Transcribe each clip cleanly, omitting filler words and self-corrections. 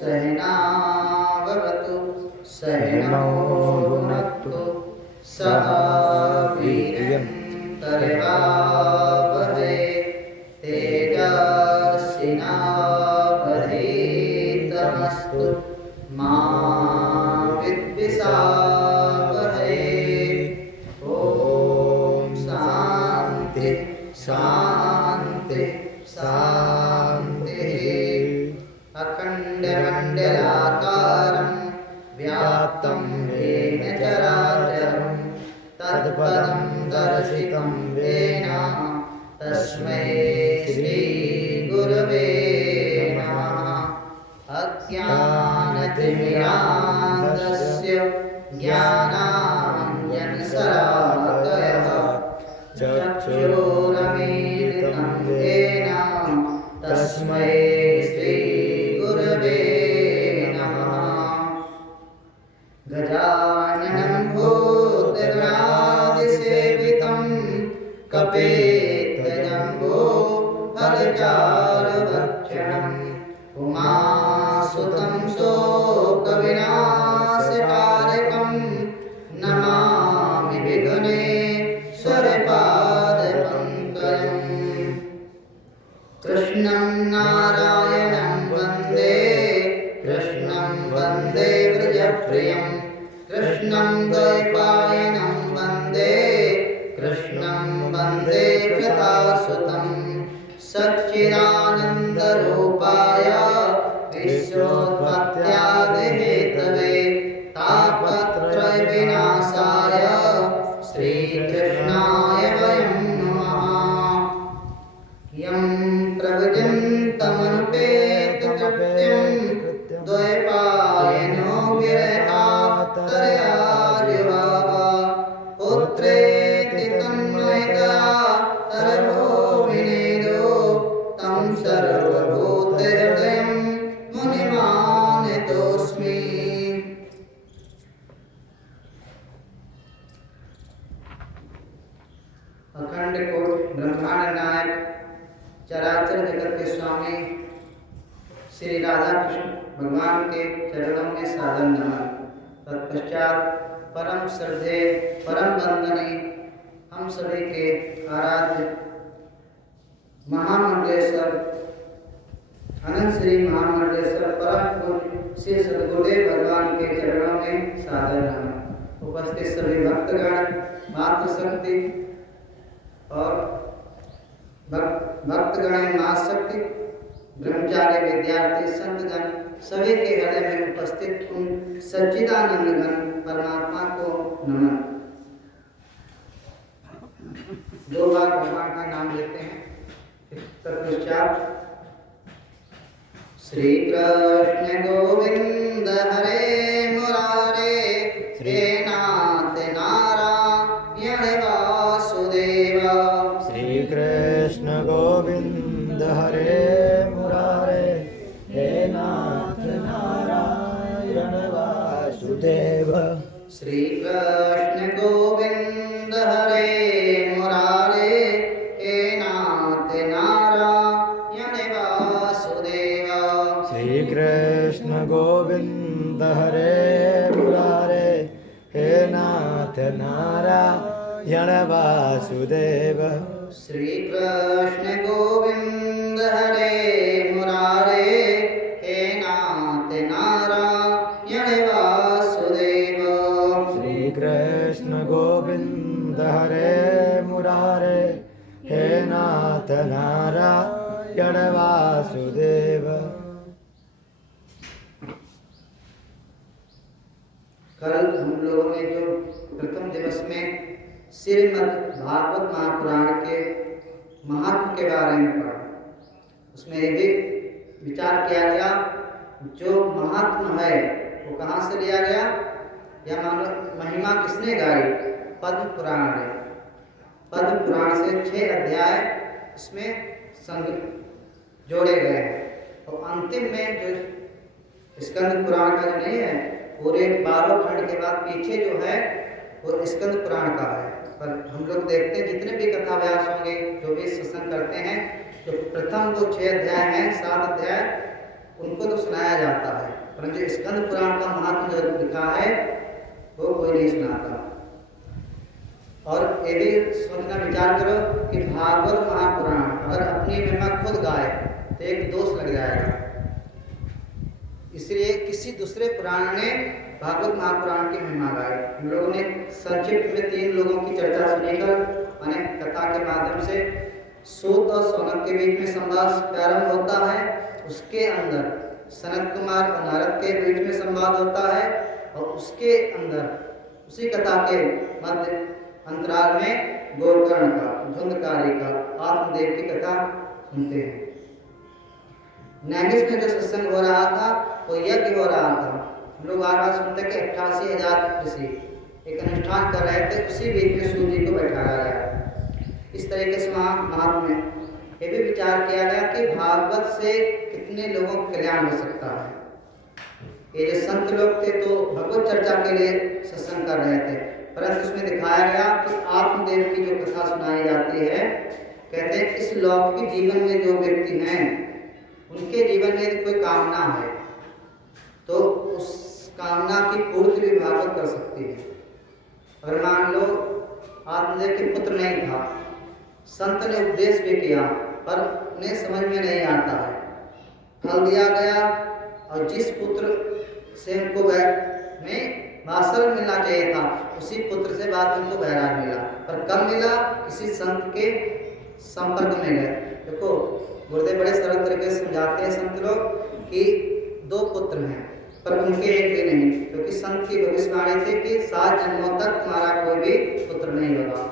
सहनाववतु सहनौ भुनक्तु सह वीर्यं करवावहै तेजस्विनावधीतमस्तु मा विद्विषावहै। ॐ शान्ति शान्ति शान्तिः। अखण्डमण्डलाकारं व्याप्तं येन चराचरं तत्पदं दर्शितं येन तस्मै श्रीगुरवे नमः। अज्ञानतिमिरान्धस्य ज्ञानाञ्जनशलाकया चक्षुरुन्मीलितं येन तस्मै श्रीगुरवे नमः। गजाननं भूतगणादिसेवितं कपित्थजम्बो फलचारुभक्षणम् उमासुतं शोकविनाशकारकं नमामि विघ्नेश्वरपादपङ्कजम्। कृष्णं नारायणं वन्दे कृष्णं वन्दे व्रजप्रियं कृष्णं द्वैपायनं वन्दे कृष्णं वन्दे कृतासुतं सच्चिदानन्दरूपाय विश्वोत्पत्त्यादिहेतवे तापत्रयविनाशाय श्रीकृष्णाय वयं नमः। यं प्रव्रजन्तमनुपेतकृत्यं द्वैपायनो विरहात्तरया जुहाव पुत्रेति तन्मयतया तरवो विनेदो तं सर्वभूतहृदयं मुनिमानतोऽस्मि। अखंड कोट ब्रह्मांड नायक चराचर जगत के स्वामी श्री राधा कृष्ण भगवान के चरणों में सादर नमन। तत्पश्चात परम श्रद्धेय परम वंदनीय हम सभी के आराध्य महामंडलेश्वर अनंत श्री महामंडलेश्वर परम पूज्य श्री सद्गुरुदेव भगवान के चरणों में सादर नमन। उपस्थित सभी भक्तगण मातृशक्ति और भक्तगण महाशक्ति ब्रह्मचारी विद्यार्थी संतगण सभी के हृदय में उपस्थित उन सच्चिदानंद घन परमात्मा को नमन। दो बार भगवान का नाम लेते हैं। तत्पश्चात श्री कृष्ण गोविंद हरे मुरारे हे नाथ नारायण वासुदेव। श्री कृष्ण गोविंद हरे मुरारे हे नाथ नारायण वासुदेव। श्री कृष्ण गोविंद हरे मुरारे हे नाथ नारायण वासुदेव। श्री कृष्ण गोविंद हरे मुरारे हे नाथ नारायण वासुदेव। श्री कृष्ण गोविंद हरे मुरारे हे नाथ नारायण वासुदेव। श्री कृष्ण गोविंद हरे मुरारे हे नाथ नारायण वासुदेव। कल हम लोगों ने जो प्रथम दिवस में श्रीमद् भागवत महापुराण के महात्म के बारे में पढ़ा, उसमें ये भी विचार किया गया जो महात्म है वो कहाँ से लिया गया या महिमा किसने गाई? पद्म पुराण है। पद्म पुराण से 6 अध्याय इसमें जोड़े गए हैं और अंतिम में जो स्कंद पुराण का जो नहीं है पूरे 12 खंड के बाद पीछे जो है वो स्कंद पुराण का है। पर हम लोग देखते हैं जितने भी कथा व्यास होंगे जो भी सत्संग करते हैं जो प्रथम वो 6 अध्याय हैं 7 अध्याय उनको तो सुनाया जाता है परंतु स्कंद पुराण का महात्म जो लिखा है वो कोई नहीं सुनाता। और ये भी सोचना विचार करो कि भागवत महापुराण अगर अपनी महिमा खुद गाए तो एक दोष लग जाएगा। इसलिए किसी दूसरे पुराण ने भागवत महापुराण की महिमा गाई। हम लोगों ने संक्षिप्त में 3 लोगों की चर्चा सुनीकर माने कथा के माध्यम से सूत और सौनक के बीच में संवाद प्रारंभ होता है, उसके अंदर सनत कुमार और नारद के बीच में संवाद होता है और उसके अंदर उसी कथा के मध्य अंतराल में गोकर्ण का, धुंधकारी का, आत्मदेव की कथा सुनते हैं। नैमिष में जो सत्संग हो रहा था वो यज्ञ हो रहा था। हम लोग बार सुनते कि 88,000 ऋषि एक अनुष्ठान कर रहे थे, उसी बीच में सूर्य जी को बैठाया गया। इस तरीके से वहाँ महात्मा में ये भी विचार किया गया कि भागवत से कितने लोगों का कल्याण हो सकता है। ये जो संत लोग थे तो भगवत चर्चा के लिए सत्संग कर रहे थे, परंतु उसमें दिखाया गया कि आत्मदेव की जो कथा सुनाई जाती है, कहते हैं इस लौकिक जीवन में जो व्यक्ति हैं उनके जीवन में यदि कोई कामना है तो उस कामना की पूर्ति भी भागवत कर सकती है। अगर मान लो आत्मदेव के पुत्र नहीं था, संत ने उपदेश भी किया पर उन्हें समझ में नहीं आता है, फल दिया गया और जिस पुत्र से उनको में वात्सल्य मिलना चाहिए था उसी पुत्र से बाद में उनको वैराग मिला, पर कब मिला? किसी संत के संपर्क में गए। देखो गुरुदेव बड़े सरल तरीके से समझाते हैं संत लोग कि 2 पुत्र हैं पर उनके एक भी नहीं, क्योंकि संत की भविष्यवाणी थी कि 7 जन्मों तक तुम्हारा कोई भी पुत्र नहीं होगा।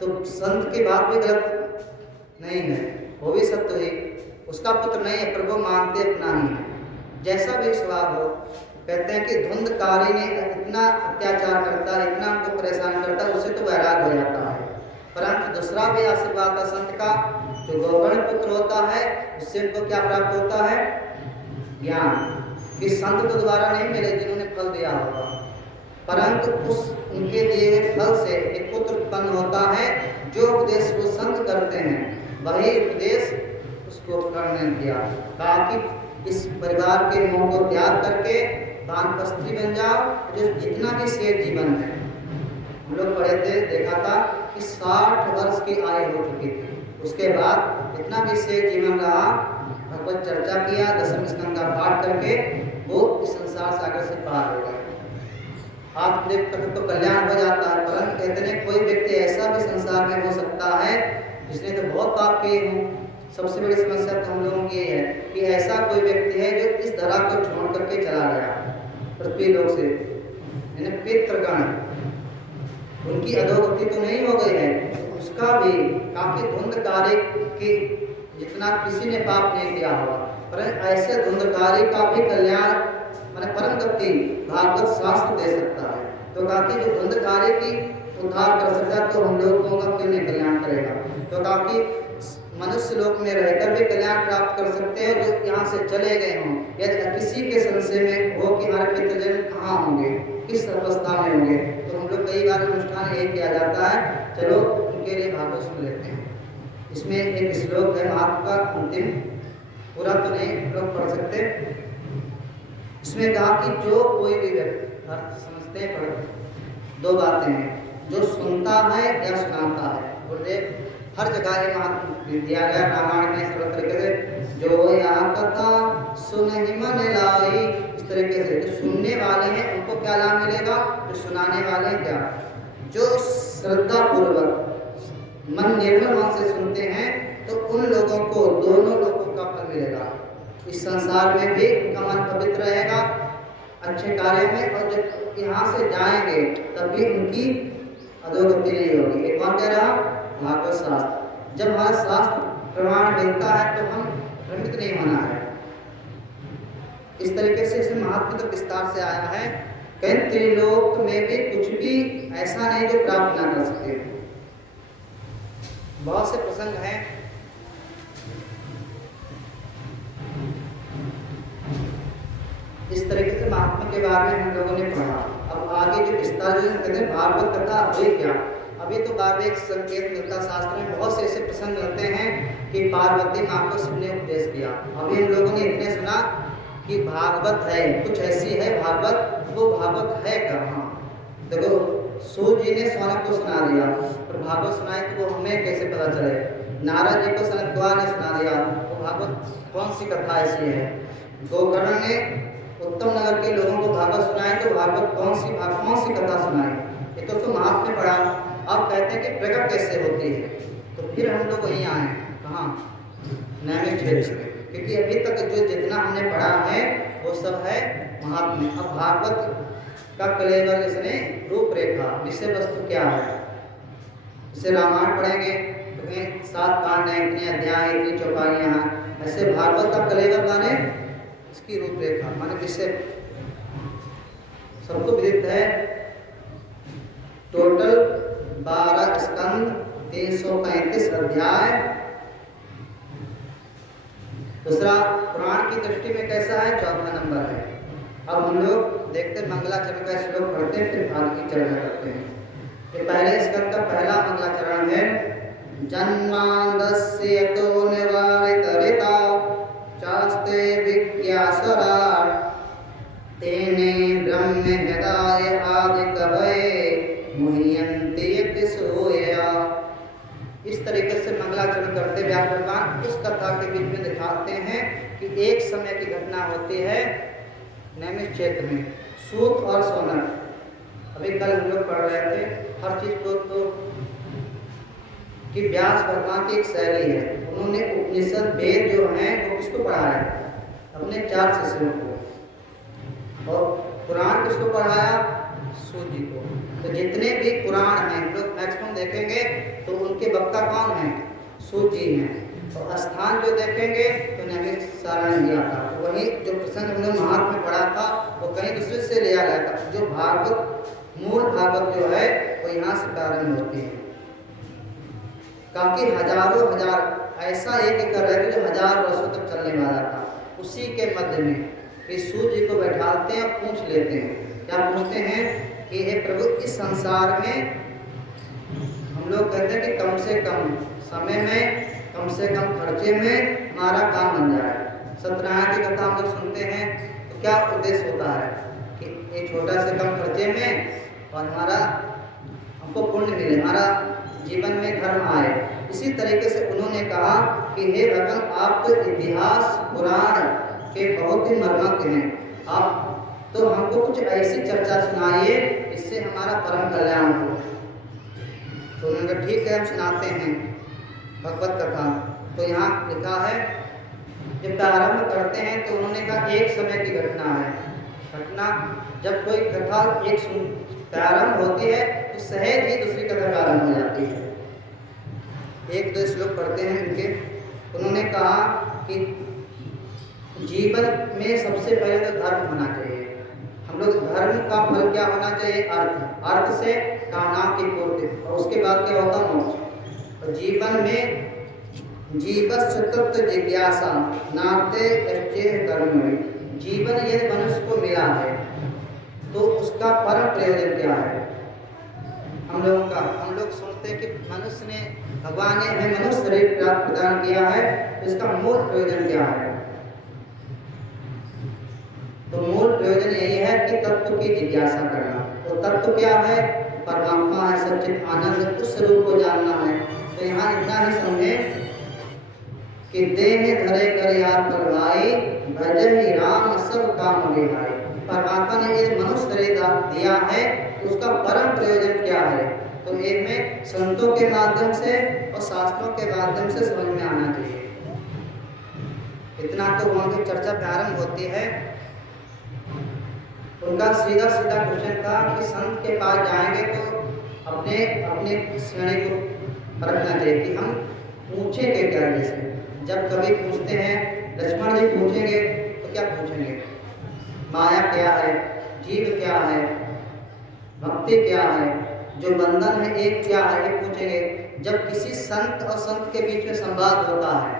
तो संत की बात भी गलत नहीं है, वो भी सत्य है, उसका पुत्र नहीं है पर वो मानते अपना ही है, जैसा भी स्वभाव हो। कहते हैं कि धुंधकारी ने इतना अत्याचार करता है, इतना उनको परेशान करता है, उससे तो वैराग हो जाता है। परंतु दूसरा भी आशीर्वाद था संत का, जो गोकर्ण पुत्र होता है उससे उनको क्या प्राप्त होता है? ज्ञान। कि संत तो दोबारा नहीं मिले जिन्होंने फल दिया होगा, परंतु उस उनके दिए हुए फल से एक पुत्र उत्पन्न होता है। जो उपदेश वो संत करते हैं वही उपदेश उसको कर्ण ने दिया, कहा कि इस परिवार के मोह को त्याग करके वानप्रस्थी बन जाओ। जो जितना भी शेष जीवन है, हम लोग पढ़े थे, देखा था कि 60 वर्ष की आयु हो चुकी थी, उसके बाद जितना भी शेष जीवन रहा भगवत चर्चा किया, 10वें स्कंद का पाठ करके वो इस संसार सागर से पार हो गए। आत्मदेव तक तो कल्याण हो जाता है, परंतु कहते हैं कोई व्यक्ति ऐसा भी संसार में हो सकता है जिसने तो बहुत पाप किए हों। सबसे बड़ी समस्या तो हम लोगों की ये है कि ऐसा कोई व्यक्ति है जो इस धरा को छोड़ करके चला गया पृथ्वी लोक से, यानी पितृगण, उनकी अधोगति तो नहीं हो गई है, उसका भी काफी धुंधकारी की जितना किसी ने पाप नहीं किया होगा, पर ऐसे धुंधकारी का भी कल्याण मैंने परम गति भागवत शास्त्र दे सकता है। तो काफी जो धुंधकारी की उद्धार कर सकता है तो हम लोगों का क्यों नहीं कल्याण करेगा? तो काफी मनुष्य लोक में रहकर भी कल्याण प्राप्त कर सकते हैं जो यहाँ से चले गए हों। यदि किसी के संशय में हो कि हमारे पितृजन कहाँ होंगे, किस अवस्था में होंगे, तो हम लोग कई बार अनुष्ठान यही किया जाता है, चलो उनके लिए भागवत सुन लेते हैं। इसमें एक श्लोक है महात्मा का अंतिम, पूरा तो नहीं लोग पढ़ सकते। इसमें कहा कि जो कोई भी व्यक्ति समझते हैं, 2 बातें हैं, जो सुनता है या सुनाता है। गुरुदेव हर जगह ये महात्मा दिया गया रामायण में सरल तरीके से, जो यहाँ कथा सुन ही मन लाई, इस तरीके से जो सुनने वाले हैं उनको क्या लाभ मिलेगा, जो सुनाने वाले हैं क्या, जो श्रद्धा पूर्वक मन निर्मल मन से सुनते हैं तो उन लोगों को दोनों लोगों का फल मिलेगा। इस संसार में भी उनका मन पवित्र रहेगा अच्छे कार्य में, और जब यहाँ से जाएंगे तब भी उनकी अधोगति नहीं होगी। एक कौन कह रहा? भागवत शास्त्र। जब हमारा शास्त्र प्रमाण मिलता है तो हम भ्रमित नहीं होना है। इस तरीके से इसे महात्मा तक विस्तार से आया है। कहीं त्रिलोक में भी कुछ भी ऐसा नहीं जो प्राप्त ना कर सके। बहुत से प्रसंग हैं इस तरीके से महात्मा के बारे में हम लोगों ने पढ़ा। अब आगे जो विस्तार जो कहते हैं भागवत कथा हुई क्या, अभी तो बार एक संकेत मिलता शास्त्र में, बहुत से ऐसे प्रसंग मिलते हैं कि पार्वती माँ को सबने उपदेश किया। अभी हम लोगों ने इतने सुना कि भागवत है, कुछ ऐसी है भागवत, वो भागवत है कहाँ। देखो सूत जी ने सौनक को सुना दिया, और भागवत सुनाई तो वो हमें कैसे पता चले। नारद जी को सनत कुमार ने सुना दिया, वो भागवत कौन सी कथा ऐसी है। गोकर्ण ने उत्तम नगर के लोगों को भागवत सुनाई, तो भागवत कौन सी कथा सुनाई। ये तो महात्म्य पढ़ा। अब कहते हैं कि प्रकट कैसे होती है, तो फिर हम लोग वहीं आए कहाँ, नैमिष क्षेत्र में, क्योंकि अभी तक जो जितना हमने पढ़ा है वो सब है महात्म्य। अब भागवत का कलेवर इसने रूपरेखा, विषय वस्तु क्या है। जैसे रामायण पढ़ेंगे तो कहीं 7 कांड हैं, इतने अध्याय, इतनी चौपाइयाँ हैं। ऐसे भागवत का कलेवर माने इसकी रूपरेखा, माने विषय सबको विदित है। टोटल 12 स्कंद, 335 अध्याय। दूसरा पुराण की दृष्टि में कैसा है, 4वां नंबर है। अब हम लोग देखते मंगलाचरण का श्लोक पढ़ते हैं, फिर भाग की चर्चा करते हैं। ये पहले स्कंद का पहला मंगलाचरण है। जन्मांधस्य तो निवारितरिता चास्ते विज्ञासरा तेने ब्रह्म हृदय आदि कवये मुह्यन्ति यति सोया। इस तरीके से मंगलाचरण करते व्यास भगवान उस कथा के बीच में दिखाते हैं कि एक समय की घटना होती है नैमिष क्षेत्र में, सूत और सौनक। अभी कल हम लोग पढ़ रहे थे हर चीज को, तो कि व्यास भगवान की एक शैली है। उन्होंने उपनिषद वेद जो हैं वो किसको पढ़ाया, अपने 4 शिष्यों को, और पुराण किसको पढ़ाया, सूत जी को। तो जितने भी पुराण हैं लोग मैक्सिमम देखेंगे तो उनके वक्ता कौन हैं, सूत जी हैं। और स्थान जो देखेंगे तो नैमिषारण्य लिया था, वही जो प्रसंग हमने महात्म्य पढ़ा था वो कहीं दूसरे से लिया गया था। जो भागवत, मूल भागवत जो है वो यहाँ से प्रारंभ होती है। काफी हजारों हजार ऐसा एक कर रहे थे जो 1000 वर्षों तक चलने वाला था। उसी के मध्य में इस सूर्य जी को बैठाते हैं और पूछ लेते हैं। क्या पूछते हैं कि हे प्रभु, इस संसार में हम लोग कहते हैं कि कम से कम समय में, कम से कम खर्चे में हमारा काम बन जाए। सत्यनारायण की कथा हम लोग सुनते हैं तो क्या उद्देश्य होता है कि एक छोटा से कम खर्चे में और हमारा हमको पुण्य मिले, हमारा जीवन में धर्म आए। इसी तरीके से उन्होंने कहा कि हे भगवान, आप तो इतिहास पुराण के बहुत ही मर्मज्ञ हैं, आप तो हमको कुछ ऐसी चर्चा सुनाइए इससे हमारा परम कल्याण हो। तो उन्होंने कहा ठीक है, हम सुनाते हैं भगवत कथा। तो यहाँ लिखा है, जब प्रारंभ करते हैं तो उन्होंने कहा एक समय की घटना है। घटना जब कोई कथा एक प्रारंभ होती है तो सहज ही दूसरी कथा प्रारंभ हो जाती है। 1-2 श्लोक पढ़ते हैं इनके। उन्होंने कहा कि जीवन में सबसे पहले तो धर्म होना चाहिए। हम लोग धर्म का फल क्या होना चाहिए, अर्थ, अर्थ से कामना की पूर्ति, और उसके बाद क्या होता मोक्ष। और जीवन में जीवस्य तत्व जिज्ञासा नाते यश्चेह कर्मणि। जीवन यदि मनुष्य को मिला है तो उसका परम प्रयोजन क्या है। हम लोग सुनते हैं कि मनुष्य ने, भगवान ने हमें मनुष्य शरीर प्रदान किया है, तो इसका मूल प्रयोजन क्या है। तो मूल प्रयोजन यही है कि तत्व की जिज्ञासा करना। तो तत्व क्या है, परमात्मा है, सच्चित आनंद, उस स्वरूप को जानना है। तो यहाँ इतना ही समझे कि देह धरे कर याद करवाई, भजहि राम सब काम विहाई। परमात्मा ने ये मनुष्य शरीर दिया है तो उसका परम प्रयोजन क्या है। तो एक में संतों के माध्यम से और शास्त्रों के माध्यम से समझ में आना चाहिए। इतना तो वहाँ की चर्चा प्रारंभ होती है। उनका सीधा क्वेश्चन था कि संत के पास जाएंगे तो अपने श्रेणी को परखना चाहिए कि हम पूछेंगे क्या। जैसे जब कभी पूछते हैं, लक्ष्मण जी पूछेंगे तो क्या पूछेंगे, माया क्या है, जीव क्या है, भक्ति क्या है, जो बंधन है एक क्या है, ये पूछेंगे। जब किसी संत और संत के बीच में संवाद होता है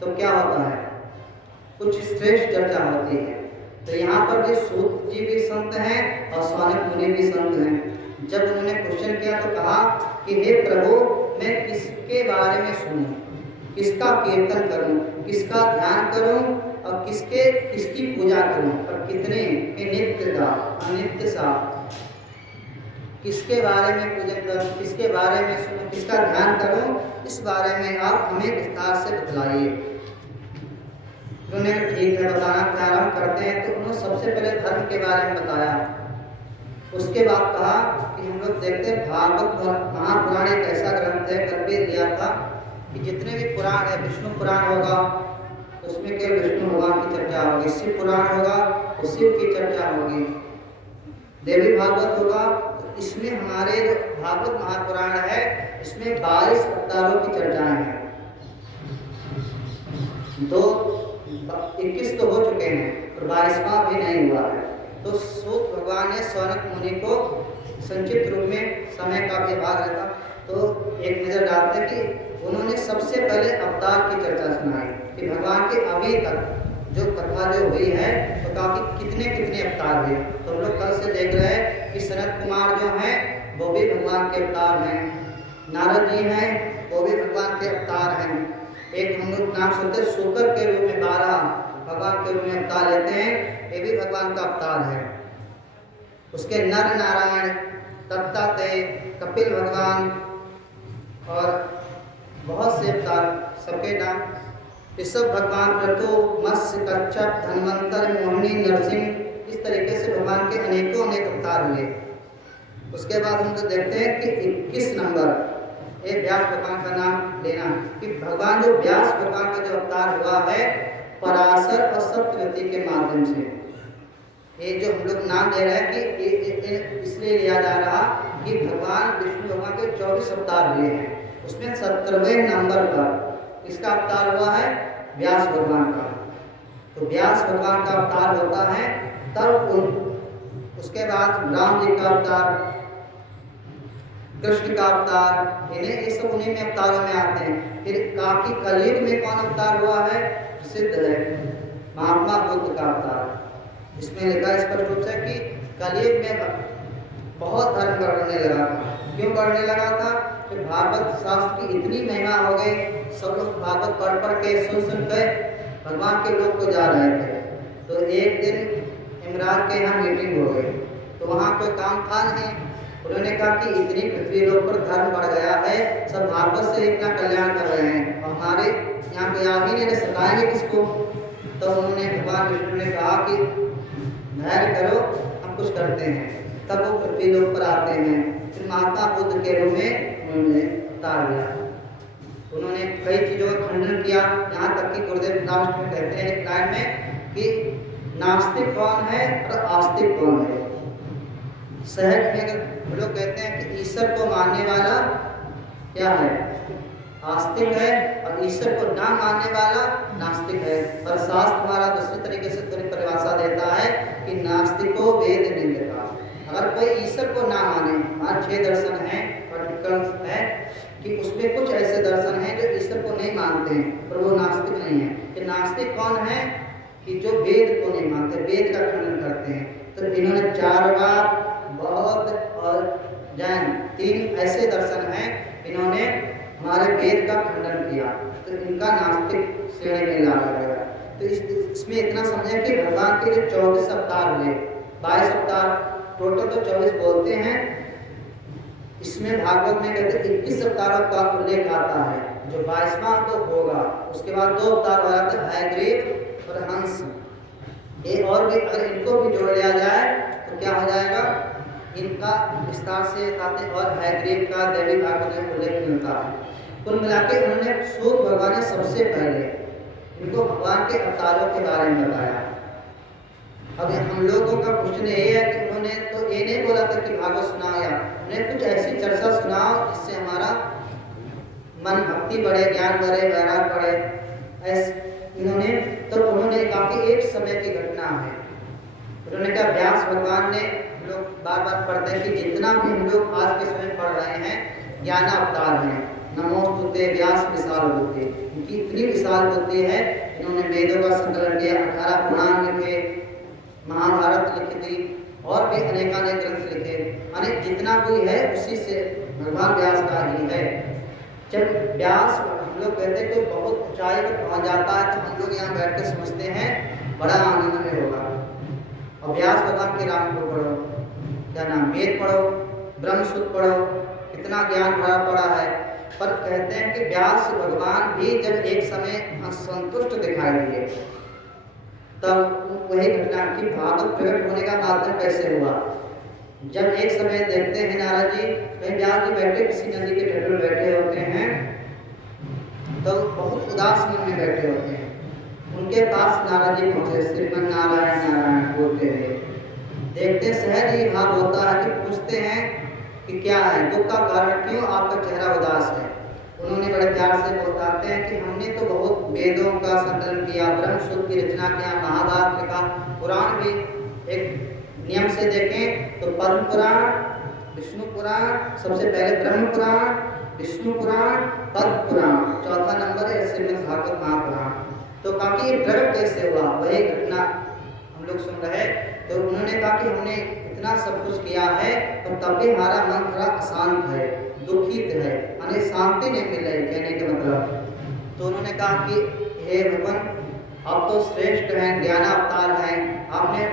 तो क्या होता है, कुछ श्रेष्ठ चर्चा होती है। तो यहाँ पर भी सूत जी भी संत हैं और सौनक मुनि भी संत हैं। जब उन्होंने क्वेश्चन किया तो कहा कि हे प्रभु, मैं किसके बारे में सुनूं, किसका कीर्तन करूं, किसका ध्यान करूं और किसकी पूजा करूं और कितने के नित्य दा अनित्य सा, किसके बारे में पूजन करूं, किसके बारे में सुनूं, किसका ध्यान करूं, इस बारे में आप हमें विस्तार से बतलाइए। उन्होंने ठीक है बताना प्रारंभ करते हैं। तो उन्होंने सबसे पहले धर्म के बारे में बताया, उसके बाद कहा कि हम लोग देखते हैं भागवत महापुराण एक ऐसा ग्रंथ है, कल भी लिया था कि जितने भी पुराण है, विष्णु पुराण होगा उसमें केवल विष्णु भगवान की चर्चा होगी, शिव पुराण होगा तो शिव की चर्चा होगी, देवी भागवत होगा। तो इसमें हमारे जो भागवत महापुराण है इसमें 22 अवतारों की चर्चाएं हैं। 21 तो हो चुके हैं और 22वां भी नहीं हुआ है। तो सूत भगवान ने सौनक मुनि को संक्षिप्त रूप में, समय का भी भाग रहता तो एक नज़र डालते कि उन्होंने सबसे पहले अवतार की चर्चा सुनाई कि भगवान के अभी तक जो कथा जो हुई है तो काफ़ी कितने कितने अवतार हुए। तो हम लोग कल से देख रहे हैं कि सनत कुमार जो हैं वो भी भगवान के अवतार हैं, नारद जी हैं वो भी भगवान के अवतार हैं। एक हम लोग नाम सुनते शुकर के रूप में 12 भगवान के रूप में अवतार लेते हैं, ये भी भगवान का अवतार है। उसके नर नारायण, दत्तात्रेय, कपिल भगवान और बहुत से अवतार, सबके नाम ऋषभ भगवान, क्रतु, मत्स्य, कच्छप, धन्वंतर, मोहिनी, नरसिंह, इस तरीके से भगवान के अनेकों अनेक अवतार हुए। उसके बाद हम तो देखते हैं कि 21 नंबर एक व्यास भगवान का नाम लेना कि भगवान जो व्यास भगवान का जो अवतार हुआ है पराशर और सत्यवती के माध्यम से, ये जो हम लोग नाम ले रहे हैं कि इसलिए लिया जा रहा कि भगवान विष्णु भगवान के 24 अवतार हुए हैं, उसमें 17वें नंबर पर इसका अवतार हुआ है व्यास भगवान का। तो व्यास भगवान का अवतार होता है तब उसके बाद राम जी का अवतार, कृष्ण का अवतार, इन्हें ये सब उन्हीं में अवतारों में आते हैं। फिर काफी कलयुग में कौन अवतार हुआ है सिद्ध है महात्मा बुद्ध का अवतार। इसमें लिखा स्पष्ट रूप से कि कलयुग में बहुत धर्म बढ़ने लगा था। क्यों बढ़ने लगा था? कि भागवत शास्त्र की इतनी महिमा हो गई, सब लोग भागवत पढ़ के सुन के भगवान के लोग को जा रहे थे। तो एक दिन इमरान के यहाँ मीटिंग हो गई, तो वहाँ कोई काम था नहीं। उन्होंने कहा कि इतनी पृथ्वी लोक पर धर्म बढ़ गया है, सब भागवत से इतना कल्याण कर रहे हैं और हमारे यहाँ कोई आ ही नहीं, सताएंगे किसको। तो उन्होंने भगवान विष्णु ने कहा कि धैर्य करो, हम कुछ करते हैं। तब वो पृथ्वी लोक पर आते हैं। फिर महात्मा बुद्ध के रूप में उन्होंने उतार दिया। उन्होंने कई चीज़ों का खंडन किया, यहाँ तक कि गुरुदेव लास्ट में कहते हैं एक लाइन में कि नास्तिक कौन है और आस्तिक कौन है। सहज में अगर लोग कहते हैं कि ईश्वर को मानने वाला क्या है, आस्तिक है, और ईश्वर को ना मानने वाला नास्तिक है। और शास्त्र हमारा दूसरे तरीके से थोड़ी परिभाषा देता है कि नास्तिको वेद निंदका। अगर कोई ईश्वर को ना माने, हमारे 6 दर्शन हैं, पर्टिकुलर है कि उसमें कुछ ऐसे दर्शन हैं जो ईश्वर को नहीं मानते हैं, पर वो नास्तिक नहीं है। कि नास्तिक कौन है? कि जो वेद को नहीं मानते, वेद का खंडन करते हैं। तो इन्होंने 4 बार बौद्ध और जैन 3 ऐसे दर्शन हैं, इन्होंने हमारे वेद का खंडन किया, तो इनका नास्तिक श्रेणी में लाया गया। तो इसमें इतना समझें कि भगवान के जो 24 अवतार हुए, 22 अवतार टोटल तो 24 बोलते हैं, इसमें भागवत में कहते हैं 21 अवतारों का उल्लेख आता है। जो 22वां तो होगा, उसके बाद 2 अवतार हो जाते हैं, हयग्रीव और हंस। ये और भी अगर इनको भी जोड़ लिया जाए तो क्या हो जाएगा, इनका विस्तार से आते हैं। और हयग्रीव का देवी भागवत में उल्लेख मिलता है। कुल मिला के उन्होंने सूत भगवान ने सबसे पहले इनको भगवान के अवतारों के बारे में बताया। अब हम लोगों का क्वेश्चन यही है कि उन्होंने तो ये नहीं बोला था कि भागवत सुनाओ, या उन्हें कुछ ऐसी चर्चा सुनाओ जिससे हमारा मन भक्ति बढ़े, ज्ञान बढ़े, वैराग बढ़े। ऐसे उन्होंने कहा कि एक समय की घटना है। उन्होंने कहा व्यास भगवान ने, हम लोग बार बार पढ़ते हैं कि जितना भी हम लोग आज के समय पढ़ रहे हैं ज्ञान अवतार हैं। नमोस्तुते व्यास विशाल बुद्धि, इनकी इतनी विशाल बुद्धि है, इन्होंने वेदों का संकलन किया, 18 पुराण लिखे, महाभारत लिखी थी और भी अनेकानेक ग्रंथ लिखे। अनेक जितना कोई है उसी से भगवान व्यास का ही है। जब व्यास हम लोग कहते हैं कि बहुत ऊंचाई पर पहुंच जाता है तो हम लोग यहाँ बैठ कर समझते हैं बड़ा आनंद में होगा। और व्यास भगवान के राम को पढ़ो, क्या नाम, वेद पढ़ो, ब्रह्मसूत्र पढ़ो, कितना ज्ञान भरा पड़ा है। पर कहते हैं कि व्यास भगवान भी जब एक समय असंतुष्ट दिखाई दिए तब वही घटना की भागवत प्रकट होने का माध्यम कैसे हुआ। जब एक समय देखते हैं नारद जी कहीं व्यास जी बैठे किसी नदी के तट पर बैठे होते हैं तो बहुत उदास मन में बैठे होते हैं। उनके पास नारद जी पहुंचे, श्रीमन नारायण नारायण बोलते हैं। देखते सहज ही भाव होता है कि पूछते हैं कि क्या है, दुख का कारण, क्यों आपका चेहरा उदास है। उन्होंने बड़े प्यार से बताते हैं कि हमने तो बहुत वेदों का संकलन किया, ब्रह्मसूत्र की रचना किया, महाभारत लिखा, पुराण भी एक नियम से देखें तो पद्म पुराण, विष्णु पुराण, सबसे पहले ब्रह्म पुराण, विष्णु पुराण, पद्म पुराण, चौथा नंबर है श्रीमद् भागवत महापुराण। तो कहा कि ये प्रकट कैसे हुआ, वही घटना हम लोग सुन रहे। तो उन्होंने कहा कि हमने इतना सब कुछ किया है पर तब भी हमारा मन थोड़ा अशांत है, दुखित है, हमें शांति नहीं मिल रही, कहने के मतलब। तो उन्होंने कहा कि हे भगवान, आप तो श्रेष्ठ हैं, ज्ञानावतार हैं, आपने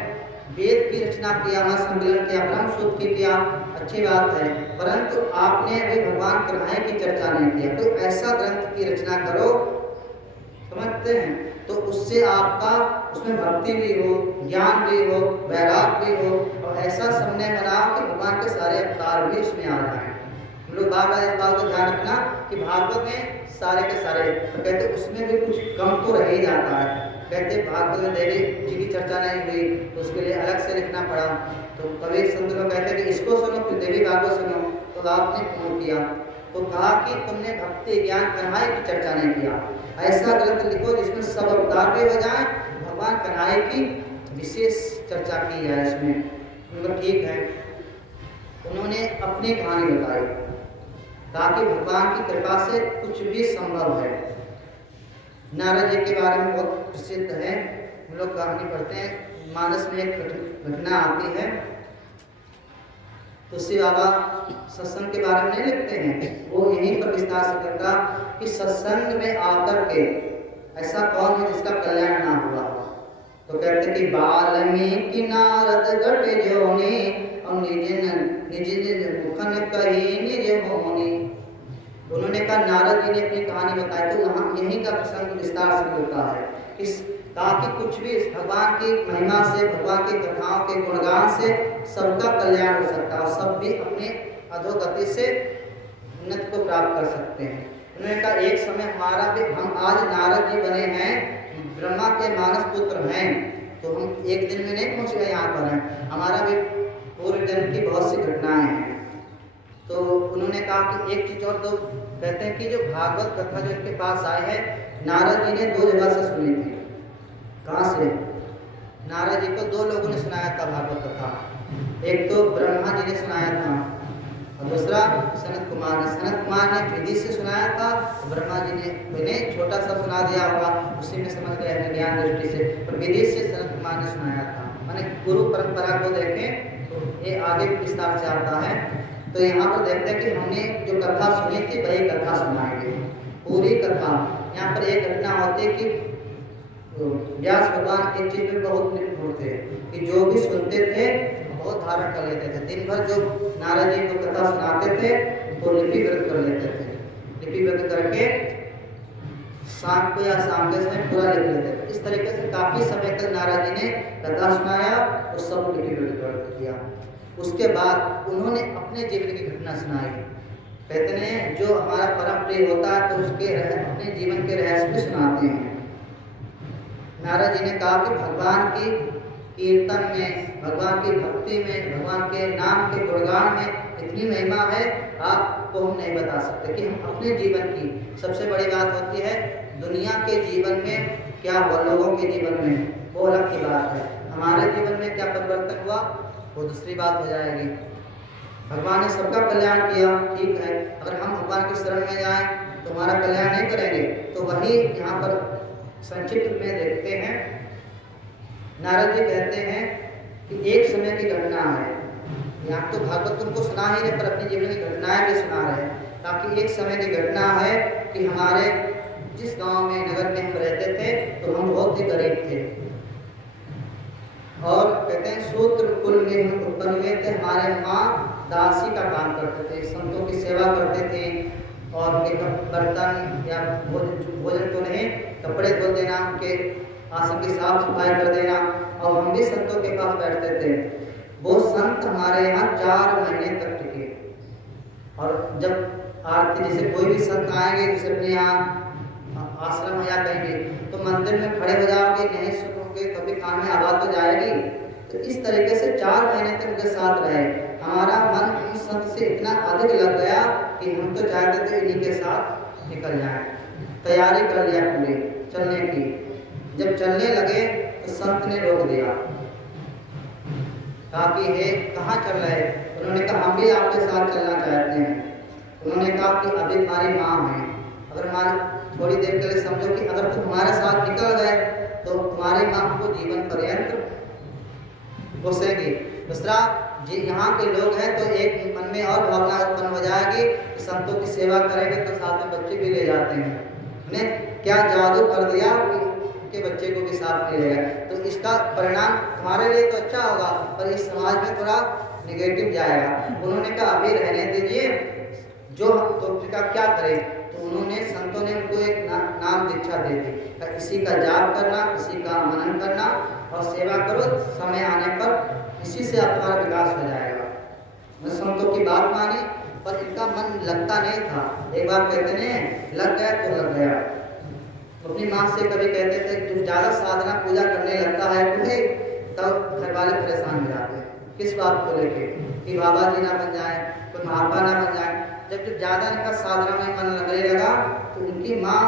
वेद की रचना किया, संकलन किया, ब्रह्मसूत्र की किया, अच्छी बात है, परंतु आपने अभी भगवान कन्हैया की चर्चा नहीं किया। तो ऐसा ग्रंथ की रचना करो, समझते हैं, तो उससे आपका उसमें भक्ति भी हो, ज्ञान भी हो, वैराग भी हो, और ऐसा समय बनाओ कि भगवान के सारे अवतार भी उसमें आ जाएं। हम लोग बार बार इस बात को ध्यान रखना कि भागवत में सारे के सारे, तो कहते उसमें भी कुछ कम तो रह ही जाता है। कहते भागवत में देवी जी की चर्चा नहीं हुई तो उसके लिए अलग से लिखना पड़ा। तो कभी संत लोग कहते हैं कि इसको सुनो फिर देवी भागवत सुनो, तो आपने क्यों किया। तो कहा कि तुमने भक्ति ज्ञान कन्हैया की चर्चा नहीं किया, ऐसा ग्रंथ लिखो जिसमें सब अवतार भी हो जाए, भगवान कन्हैया की विशेष चर्चा की जाए इसमें। मतलब ठीक है, उन्होंने अपनी कहानी बताई ताकि भगवान की कृपा से कुछ भी संभव है। नारद जी के बारे में बहुत प्रसिद्ध है, हम लोग कहानी पढ़ते हैं, मानस में एक घटना आती है। तुलसी बाबा सत्संग के बारे में नहीं लिखते हैं, वो यहीं पर विस्तार से करता कि सत्संग में आकर के ऐसा कौन है जिसका कल्याण ना हुआ। तो कहते कि वाल्मीकि नारद गट जोनी और निज मुखन कही निज होनी। उन्होंने कहा नारद जी ने अपनी कहानी बताई, तो यहाँ यहीं का प्रसंग विस्तार से मिलता है इस, ताकि कुछ भी भगवान की महिमा से, भगवान की कथाओं के गुणगान से सबका कल्याण हो सकता है और सब भी अपने अधोगति से उन्नति को प्राप्त कर सकते हैं। उन्होंने कहा एक समय हमारा भी, हम आज नारद जी बने हैं, ब्रह्मा के मानस पुत्र हैं, तो हम एक दिन में नहीं पहुँच गए यहाँ पर हैं, हमारा भी पूर्व जन्म की बहुत सी घटनाएं हैं। तो उन्होंने कहा कि एक चीज और, तो कहते हैं कि जो भागवत कथा जो इनके पास आई है, नारद जी ने 2 जगह से सुनी थी। कहाँ से? नारद जी को 2 लोगों ने सुनाया था भागवत कथा, एक तो ब्रह्मा जी ने सुनाया था और दूसरा सनत कुमार ने। सनत कुमार ने विधि से सुनाया था, ब्रह्मा जी ने इन्हें छोटा सा सुना दिया होगा, उसी में समझ गए ज्ञान दृष्टि से, पर विधि से सनत कुमार ने सुनाया था। माने गुरु परंपरा को देखें तो ये आगे विस्तार से आता है। तो यहाँ पर देखते हैं कि हमने जो कथा सुनी थी वही कथा सुनाएंगे, पूरी कथा। यहाँ पर एक घटना होती है कि व्यास भगवान एक चीज में बहुत निपुण थे कि जो भी सुनते थे बहुत धारण कर लेते थे। दिन भर जो नारद जी को कथा सुनाते थे तो लिपिबद्ध कर लेते थे, लिपिबद्ध करके शाम को या शाम के समय पूरा लिख लेते थे। इस तरीके से काफी समय तक नारद जी ने कथा सुनाया और सब लिपिबद्ध कर दिया। उसके बाद उन्होंने अपने जीवन की घटना सुनाई। कहते हैं जो हमारा परम प्रिय होता है तो उसके अपने जीवन के रहस्य भी सुनाते हैं। नारद जी ने कहा कि भगवान की कीर्तन में, भगवान की भक्ति में, भगवान के नाम के गुणगान में इतनी महिमा है आपको हम नहीं बता सकते कि हम अपने जीवन की। सबसे बड़ी बात होती है दुनिया के जीवन में क्या हुआ, लोगों के जीवन में वो अलग की बात है, हमारे जीवन में क्या परिवर्तन हुआ वो दूसरी बात हो जाएगी। भगवान ने सबका कल्याण किया, ठीक है, अगर हम भगवान की शरण में जाएं तो हमारा कल्याण नहीं करेंगे। तो वही यहाँ पर संक्षिप्त में देखते हैं। नारद जी कहते हैं कि एक समय की घटना है, यहाँ तो भागवत तुमको सुना ही रहे पर अपने जीवन की घटनाएं भी सुना रहे, ताकि एक समय की घटना है कि हमारे जिस गांव में नगर में हम रहते थे तो हम बहुत ही गरीब थे और कहते हैं शूद्र कुल में हम उत्पन्न हुए थे। हमारे माँ दासी का काम करते थे, संतों की सेवा करते थे और उनके बर्तन या भोजन तो नहीं, कपड़े धो देना, उनके आसन की साफ सफाई कर देना और हम भी संतों के पास बैठते थे। वो संत हमारे यहाँ 4 महीने तक टिके और जब आरती जैसे कोई भी संत आएंगे जैसे अपने यहाँ आश्रम या कहेंगे तो मंदिर में खड़े हो जाओगे, नहीं सुनोगे कभी कान में आवाज तो जाएगी। तो इस तरीके से 4 महीने तक उनके साथ रहे। हमारा मन उस संत से इतना अधिक लग गया कि हम तो चाहते थे इन्हीं के साथ निकल जाएं। तैयारी कर लिया पूरे चलने की। जब चलने लगे तो संत ने रोक दिया, कहा कि हे कहाँ चल रहे? उन्होंने कहा हम भी आपके साथ चलना चाहते हैं। उन्होंने कहा कि अभी तुम्हारी माँ है, अगर माँ थोड़ी देर के लिए समझो कि अगर तुम हमारे साथ निकल गए तो तुम्हारी माँ को जीवन पर्यंत पोसेगी। दूसरा जी यहाँ के लोग हैं तो एक मन में और भावना उत्पन्न हो जाएगी कि संतों की सेवा करेंगे तो साथ में बच्चे भी ले जाते हैं। उन्हें क्या जादू कर दिया कि उनके बच्चे को भी साथ ले गए, तो इसका परिणाम तुम्हारे लिए तो अच्छा होगा पर इस समाज में थोड़ा निगेटिव जाएगा। उन्होंने कहा अभी रहने दीजिए, जो तो क्या करें? तो उन्होंने संतों ने उनको एक नाम दीक्षा दे दी, इसी का जाप करना, इसी का मनन करना और सेवा करो, समय आने पर इसी से आपका विकास हो जाएगा। मैं संतों की बात मानी पर इनका मन लगता नहीं था। एक बार कहते नहीं लग गया तो लग गया। अपनी माँ से कभी कहते थे तुम ज़्यादा साधना पूजा करने लगता है तुम्हें, तब घर वाले परेशान हो जाते हैं। किस बात को लेके कि बाबा जी ना बन जाए, कोई महात्मा ना बन जाए। जब ज़्यादा इनका साधना में मन लगने लगा तो उनकी माँ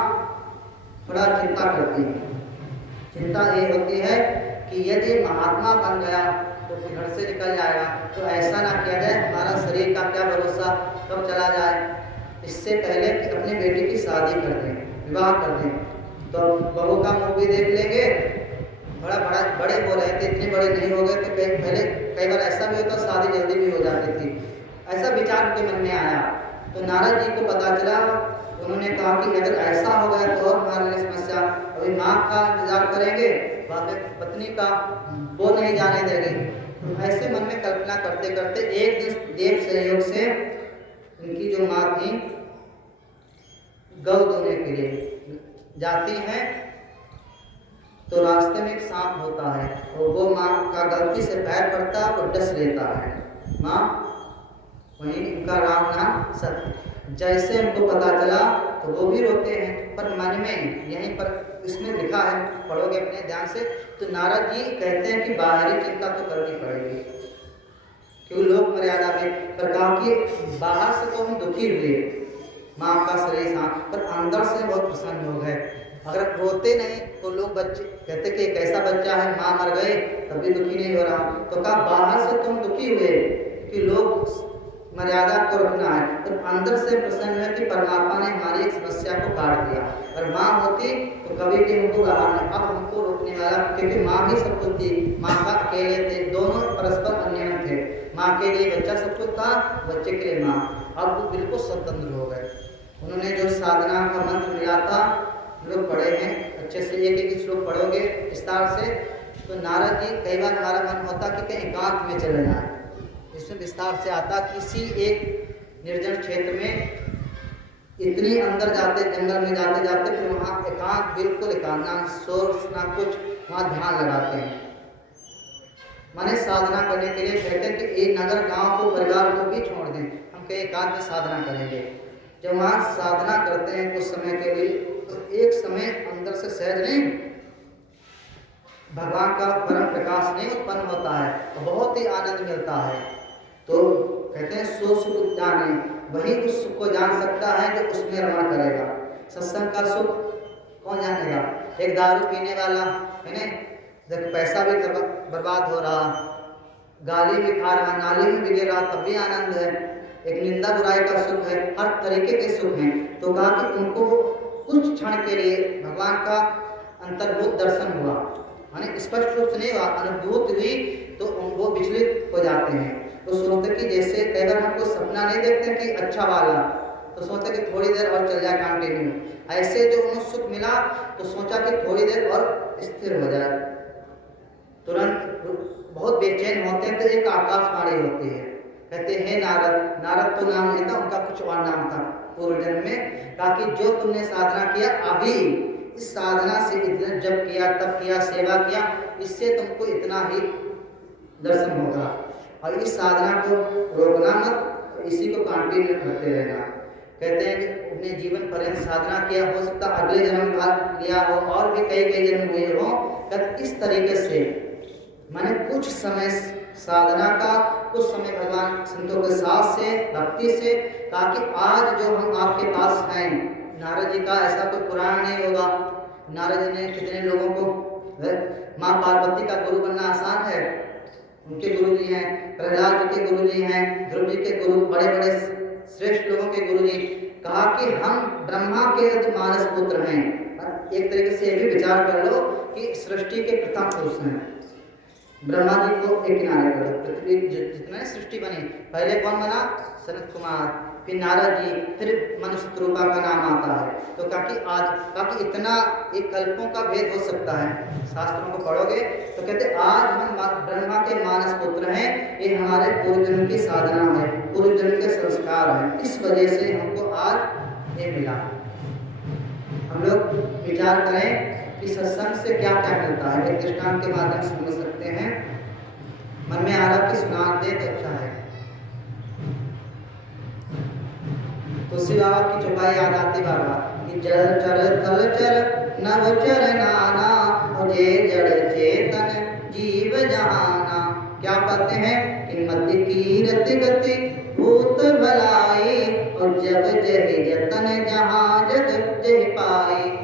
थोड़ा चिंता करती है। चिंता ये होती है कि यदि महात्मा बन गया तो फिर घर से निकल जाएगा, तो ऐसा ना किया जाए, हमारा शरीर का क्या भरोसा कब चला जाए। इससे पहले कि अपनी बेटी की शादी कर दें, विवाह कर दें, तो बहू का मुँह भी देख लेंगे। बड़े हो रहे थे, इतने बड़े नहीं हो गए तो पहले कई बार ऐसा भी होता शादी जल्दी भी हो जाती थी। ऐसा विचार उनके मन में आया तो नारद जी को पता चला। उन्होंने कहा कि अगर ऐसा हो गया तो और हमारे लिए समस्या, अभी माँ का इंतजार करेंगे, बाद में पत्नी का वो नहीं जाने देगी। तो ऐसे मन में कल्पना करते करते एक दिन देव संयोग से उनकी जो माँ थी गौ धोने के लिए जाती हैं तो रास्ते में एक सांप होता है और वो माँ का गलती से पैर पड़ता है और डस लेता है। माँ वहीं उनका राम नाम सत्य। जैसे उनको पता चला तो वो भी रोते हैं पर मन में यहीं पर इसमें लिखा है, पढ़ोगे अपने ध्यान से तो नारद जी कहते हैं कि बाहरी चिंता तो करनी पड़ेगी क्यों लोग मर्यादा में, पर कहा कि बाहर से तो हम दुखी हुए माँ का शरीर सांप, पर अंदर से बहुत प्रसन्न हो गए। अगर रोते नहीं तो लोग बच्चे कहते कि एक ऐसा बच्चा है माँ मर गए तभी दुखी नहीं हो रहा। तो कहा बाहर से तुम दुखी हुए कि लोग मर्यादा को रखना है, तो अंदर से प्रसन्न है कि परमात्मा ने हमारी एक समस्या को काट दिया। और माँ होती तो कभी भी हमको बाहर नहीं, अब हमको रोकने वाला, क्योंकि माँ ही सब कुछ थी। माँ का अकेले थे, दोनों परस्पर अन्य थे। माँ के लिए बच्चा सब कुछ था, बच्चे के लिए माँ। अब वो बिल्कुल स्वतंत्र हो गए। उन्होंने जो साधना का मंत्र मिला था लोग पढ़े हैं अच्छे से, एक एक श्लोक पढ़ोगे विस्तार से तो नारद जी कई बार हमारा मन होता कि कहीं एकांत में चले जाए, इसमें विस्तार से आता किसी एक निर्जन क्षेत्र में इतनी अंदर जाते जंगल में जाते जाते फिर वहाँ एकांत बिल्कुल एकांत, ना सोर्स ना कुछ, वहाँ ध्यान लगाते हैं। माने साधना करने के लिए कहते हैं कि एक नगर गांव को परिवार को भी छोड़ दें, हम कहीं एकांत में साधना करेंगे। जब वहाँ साधना करते हैं कुछ समय के लिए तो एक समय अंदर से सहज नहीं भगवान का परम प्रकाश नहीं उत्पन्न होता है तो बहुत ही आनंद मिलता है। तो कहते हैं सो सुख जाने, वही उस सुख को जान सकता है जो उसमें रमण करेगा। सत्संग का सुख कौन जानेगा? एक दारू पीने वाला है ना, जब पैसा भी बर्बाद हो रहा, गाली भी खा रहा, नाली में भी गिर रहा, तब भी आनंद है। एक निंदा बुराई का सुख है, हर तरीके के सुख हैं। तो कहा कि उनको कुछ क्षण के लिए भगवान का अंतर्भूत दर्शन हुआ, माने स्पष्ट रूप से नहीं हुआ, अनुभूत हुई तो वो विचलित हो जाते हैं। तो सोचते कि जैसे कई बार हमको सपना नहीं देखते कि अच्छा वाला, तो सोचा कि थोड़ी देर और चल जाए कंटिन्यू। ऐसे जो उन्हें सुख मिला तो सोचा कि थोड़ी देर और स्थिर हो जाए। तुरंत बहुत बेचैन होते हैं तो एक आकाशवाणी होती है, कहते हैं नारद। नारद तो नाम नहीं था उनका, कुछ और नाम था पूर्व जन्म में। कहा कि जो तुमने साधना किया अभी, इस साधना से इतना जप किया, तप किया, सेवा किया, इससे तुमको इतना ही दर्शन होगा। और इस साधना को रोकना मत, इसी को कंटिन्यू करते रहना। कहते हैं कि अपने जीवन पर्यंत साधना किया, हो सकता अगले जन्म भाग लिया हो और भी कई कई जन्म हुए हो। कहते इस तरीके से मैंने कुछ समय साधना का, कुछ समय भगवान संतों के साथ से, भक्ति से, ताकि आज जो हम आपके पास हैं, नारद जी का ऐसा कोई पुराण नहीं होगा। नारद जी ने कितने लोगों को, माँ पार्वती का गुरु बनना आसान है, उनके गुरु जी हैं, प्रहलाद जी के गुरु जी हैं, ध्रुव जी के गुरु, बड़े बड़े श्रेष्ठ लोगों के गुरु जी। कहा कि हम ब्रह्मा के मानस पुत्र हैं। एक तरीके से ये भी विचार कर लो कि सृष्टि के प्रथम पुरुष हैं। ब्रह्मा जी को एक किनारे कर दो, पृथ्वी जितने सृष्टि बनी, पहले कौन बना? सनत कुमार, फिर नारद जी, फिर मनुष्य रूपा का नाम आता है। तो ताकि इतना एक कल्पों का भेद हो सकता है, शास्त्रों को पढ़ोगे तो कहते आज हम ब्रह्मा के मानस पुत्र हैं। ये हमारे पूर्व जन्म की साधना है, पूर्व जन्म के संस्कार है, इस वजह से हमको आज ये मिला। हम लोग विचार करें कि सत्संग से क्या क्या मिलता है। एक दृष्टांत के माध्यम से समझ सकते हैं। मन में आ रहा कि सुना दे तो अच्छा है। तुलसी बाबा की चौपाई याद आती बाबा कि जल चर थल चर नव चर नाना, मुझे जड़ चेतन जीव जहाना। क्या कहते हैं कि मति कीरति गति भूत भलाई, और जग जहि जतन जहाँ जग जहि पाई।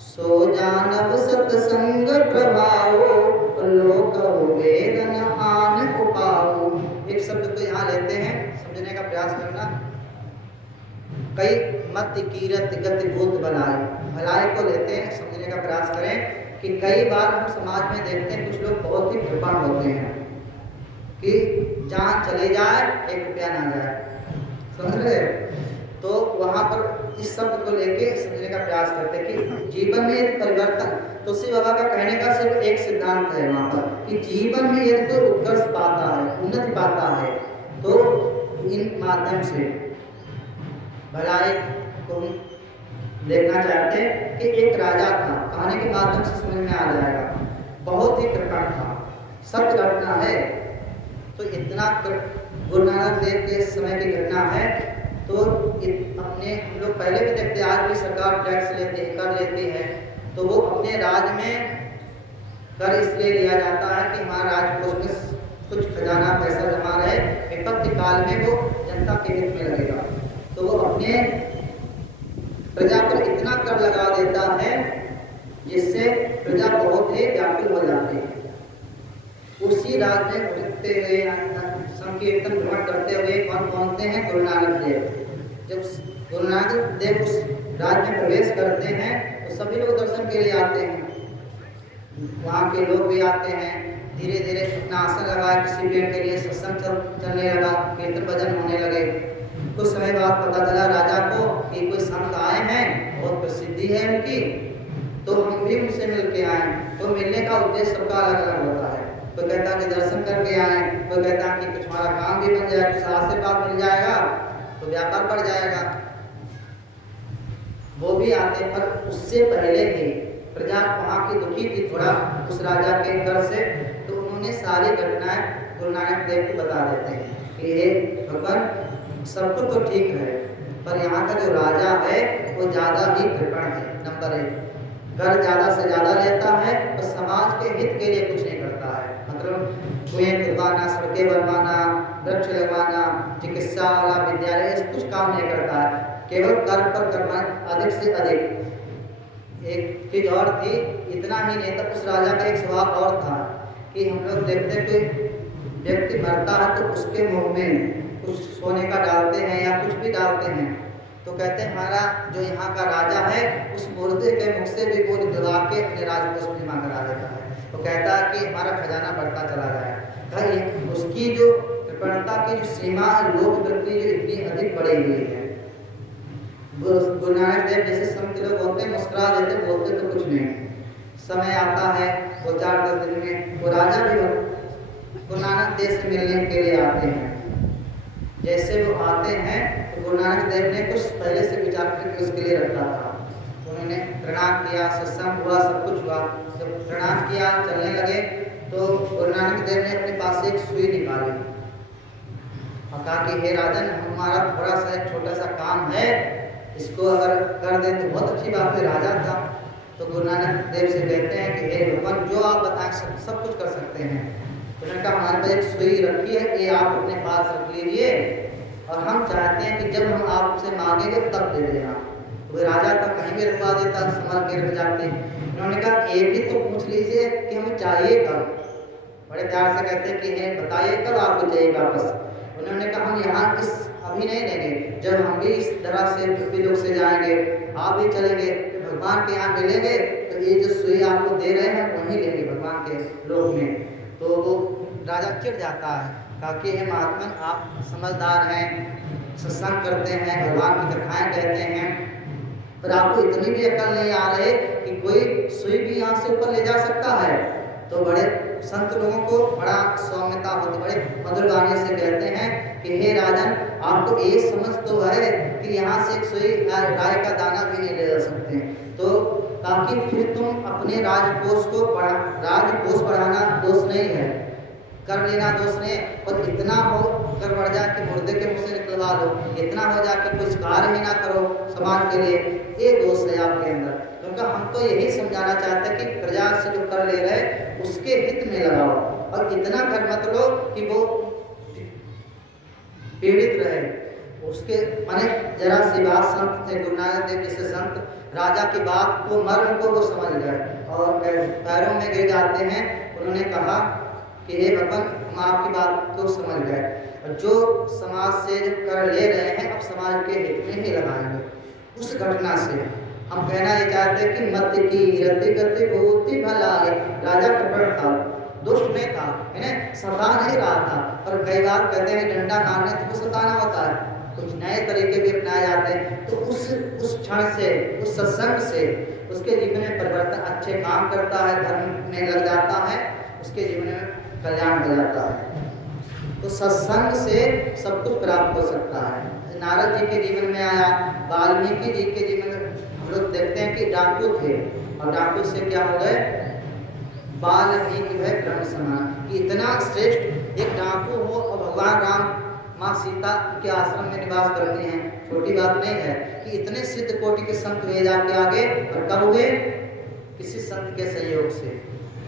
सो जानव सत्संग प्रभावो, लोक वेदन आन उपाओ। एक शब्द को यहाँ लेते हैं, समझने का प्रयास करना। कई मत कीरत गति भूत भलाई, भलाई को लेते हैं, समझने का प्रयास करें कि कई बार हम समाज में देखते हैं कुछ लोग बहुत ही कृपण होते हैं कि जहाँ चले जाए 1 रुपया ना जाए, समझ रहे। तो वहाँ पर इस शब्द को लेके समझने का प्रयास करते हैं कि जीवन में एक परिवर्तन। तुलसी बाबा का कहने का सिर्फ एक सिद्धांत है वहाँ पर कि जीवन में यदि कोई उत्कर्ष पाता है, उन्नति पाता है, तो इन माध्यम से भलाई को देखना चाहते हैं। कि एक राजा था, कहानी के माध्यम से समझ में आ जाएगा, बहुत ही कृपण था, सत्य घटना है। तो इतना गुरु नानक देव के समय की घटना है। तो अपने हम लोग पहले भी देखते, आज भी सरकार टैक्स लेती है, कर लेती है। तो वो अपने राज्य में कर इसलिए लिया जाता है कि हमारा राजकोष में कुछ खजाना पैसा जमा रहे, विपत्ति काल में वो जनता के हित में लगेगा। तो वो अपने प्रजा पर इतना कर लगा देता है जिससे प्रजा बहुत ही व्याकुल हो जाती है। उसी राज्य में भटकते हुए संकीर्तन भ्रमण करते हुए कौन पहुंचते हैं? गुरु नानक देव। जब गुरु नानक देव उस राज्य में प्रवेश करते हैं तो सभी लोग दर्शन के लिए आते हैं, वहाँ के लोग भी आते हैं। धीरे धीरे अपना आसन लगाया किसी पेड़ के लिए, सत्संग चलने लगा, कीर्तन भजन होने लगे। कुछ समय बाद पता चला राजा को कि कोई संत आए हैं, बहुत प्रसिद्धि है उनकी, तो हम भी उनसे मिल के आए। तो मिलने का उद्देश्य सबका अलग अलग होता है। तो कहता है कि दर्शन करके आए, तो कहता है कि कुछ हमारा काम भी बन जाए, कुछ आशीर्वाद मिल जाएगा तो व्यापार बढ़ जाएगा। वो भी आते, पर उससे पहले ही प्रजा वहाँ की दुखी थी थोड़ा उस राजा के घर से। तो उन्होंने सारी घटनाएं गुरु नानक देव को बता देते हैं कि हे भगवान, सब कुछ तो ठीक है, पर यहाँ का जो राजा है वो ज़्यादा ही कृपण है। नंबर 1, घर ज़्यादा से ज़्यादा लेता है और समाज के हित के लिए कुछ नहीं करता है। मतलब कुएं खुदवाना, सड़कें बनवाना, वृक्ष लगवाना, चिकित्सा वाला, विद्यालय, कुछ काम नहीं करता है, केवल कर पर करना अधिक से अधिक। एक चीज़ और थी, इतना ही नहीं था, उस राजा का एक स्वभाव और था कि हम लोग देखते कोई व्यक्ति मरता है तो उसके मुँह में कुछ सोने का डालते हैं या कुछ भी डालते हैं। तो कहते हैं हमारा जो यहाँ का राजा है उस मुर्दे के मुख से भी वो निकलवा के अपने राजकोष में जमा करा देता है। तो कहता है कि हमारा खजाना बढ़ता चला जाए। उसकी जो कृपणता की जो सीमा, लोक वृत्ति जो इतनी अधिक बढ़ी हुई है। गुरु नानक देव जैसे संत लोग होते हैं, मुस्कुरा देते, बोलते तो कुछ नहीं। समय आता है वो 4-10 दिन में वो राजा भी गुरु नानक देव से मिलने के लिए आते हैं। जैसे वो आते हैं तो गुरु नानक देव ने कुछ पहले से विचार करके उसके लिए रखा था। उन्होंने प्रणाम किया, सत्संग हुआ, सब कुछ हुआ। जब प्रणाम किया, चलने लगे तो गुरु नानक देव ने अपने पास से एक सुई निकाली और कहा कि हे राजन, हमारा थोड़ा सा एक छोटा सा काम है, इसको अगर कर दे तो बहुत अच्छी बात है। राजा था तो गुरु नानक देव से कहते हैं कि हे भगवान, जो आप बताएं सब कुछ कर सकते हैं। तो उन्होंने कहा हमारे पास एक सुई रखी है, ये आप अपने पास रख लीजिए और हम चाहते हैं कि जब हम आपसे मांगेंगे तब दे देना। तो राजा था, कहीं भी रखवा देता, संभाल के रख जाते। उन्होंने कहा ये भी तो पूछ लीजिए कि हमें चाहिए कब। बड़े प्यार से कहते हैं कि हे बताइए कब आपको चाहिए वापस। उन्होंने कहा हम यहाँ इस अभी नहीं लेंगे, जब हम भी इस तरह से पृथ्वी लोक से जाएंगे, आप भी चलेंगे, तो भगवान के यहाँ मिलेंगे, तो ये जो सुई आपको दे रहे हैं वहीं लेंगे भगवान के लोक में। तो वो राजा चिढ़ जाता है, कहा कि हे महात्मन, आप समझदार हैं, सत्संग करते हैं, भगवान की कथाएं कहते हैं, पर आपको इतनी भी अकल नहीं आ रही कि कोई सुई भी यहाँ से ऊपर ले जा सकता है। तो बड़े संत लोगों को बड़ा सौम्यता होती, बड़े मधुर गाने से कहते हैं कि हे राजन, आपको ये समझ तो है कि यहाँ से एक सुई राय का दाना भी नहीं ले जा सकते, तो ताकि फिर तुम अपने राजकोष बढ़ाना दोष नहीं है, कर लेना दोष नहीं, और इतना हो कर बढ़ जाए कि मुर्दे के मुँह से निकलवा दो, इतना हो जाए कि कुछ कार्य ही ना करो समाज के लिए, ये दोष है आपके अंदर। क्योंकि हम तो यही समझाना चाहते हैं कि प्रजा से जो कर ले रहे उसके हित में लगाओ, और इतना कर मत लो कि वो पीड़ित रहे। उसके माने जरा सी बात संत थे गुरु नानक देव जैसे संत, राजा की बात को मर्म को वो समझ गए और पैरों में गिर जाते हैं। उन्होंने कहा कि हे भगवान, हम आपकी बात को समझ गए, और जो समाज से कर ले रहे हैं अब समाज के हित में ही लगाएंगे। उस घटना से हम कहना ये चाहते हैं कि मत की रति गति भूति भलाई। राजा कपट था, दुष्ट नहीं था, इन्हें सता नहीं रहा था, पर कई बार कहते हैं डंडा मारने तो सताना होता है, कुछ नए तरीके भी अपनाए जाते हैं। तो उस क्षण से, उस सत्संग से उसके जीवन में परिवर्तन, अच्छे काम करता है, धर्म में लग जाता है, उसके जीवन में कल्याण हो जाता है। तो सत्संग से सब कुछ प्राप्त हो सकता है। नारद जी के जीवन में आया, वाल्मीकि जी के जीवन में हम लोग देखते हैं कि डाकू थे, और डाकू से क्या हो गए, वाल्मीकि भय ब्रह्म समान। कि इतना श्रेष्ठ एक डाकू हो और भगवान राम माँ सीता के आश्रम में निवास करते हैं, छोटी बात नहीं है कि इतने सिद्ध कोटि के संत हुए जाके आगे, और कब हुए, किसी संत के सहयोग से।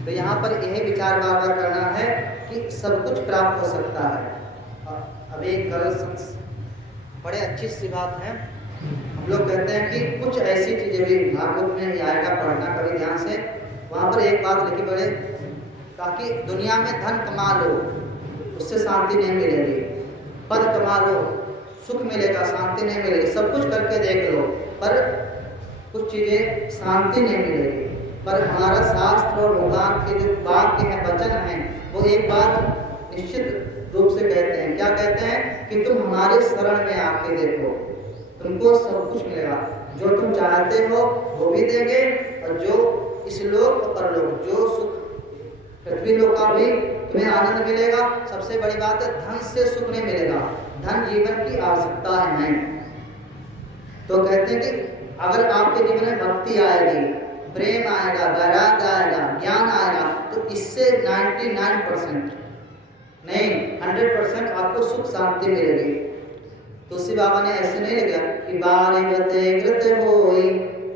तो यहाँ पर यही विचार बार बार करना है कि सब कुछ प्राप्त हो सकता है। अब एक बड़े अच्छी सी बात है, हम लोग कहते हैं कि कुछ ऐसी चीज़ें भी भागवत में आएगा, पढ़ना कभी ध्यान से। वहाँ पर एक बात लिखी बड़े, ताकि दुनिया में धन कमा लो उससे शांति नहीं मिलेगी, पद कमा लो सुख मिलेगा, शांति नहीं मिलेगी, सब कुछ करके देख लो पर कुछ चीज़ें शांति नहीं मिलेगी। पर हमारा शास्त्र और भगवान के जो वाक्य हैं, वचन हैं, वो एक बात निश्चित रूप से कहते हैं। क्या कहते हैं कि तुम हमारे शरण में आके देखो, तुमको सब कुछ मिलेगा, जो तुम चाहते हो वो भी देंगे, और जो इस लोक और परलोक, जो सुख पृथ्वी लोक का भी तुम्हें आनंद मिलेगा। सबसे बड़ी बात है, धन से सुख नहीं मिलेगा, धन जीवन की आवश्यकता है नहीं। तो कहते हैं कि अगर आपके जीवन में भक्ति आएगी, प्रेम आएगा, वैराग आएगा, ज्ञान आएगा, तो इससे 99% नहीं 100% आपको सुख शांति मिलेगी। तुलसी बाबा ने ऐसे नहीं लिखा कि बारे बते कृत होई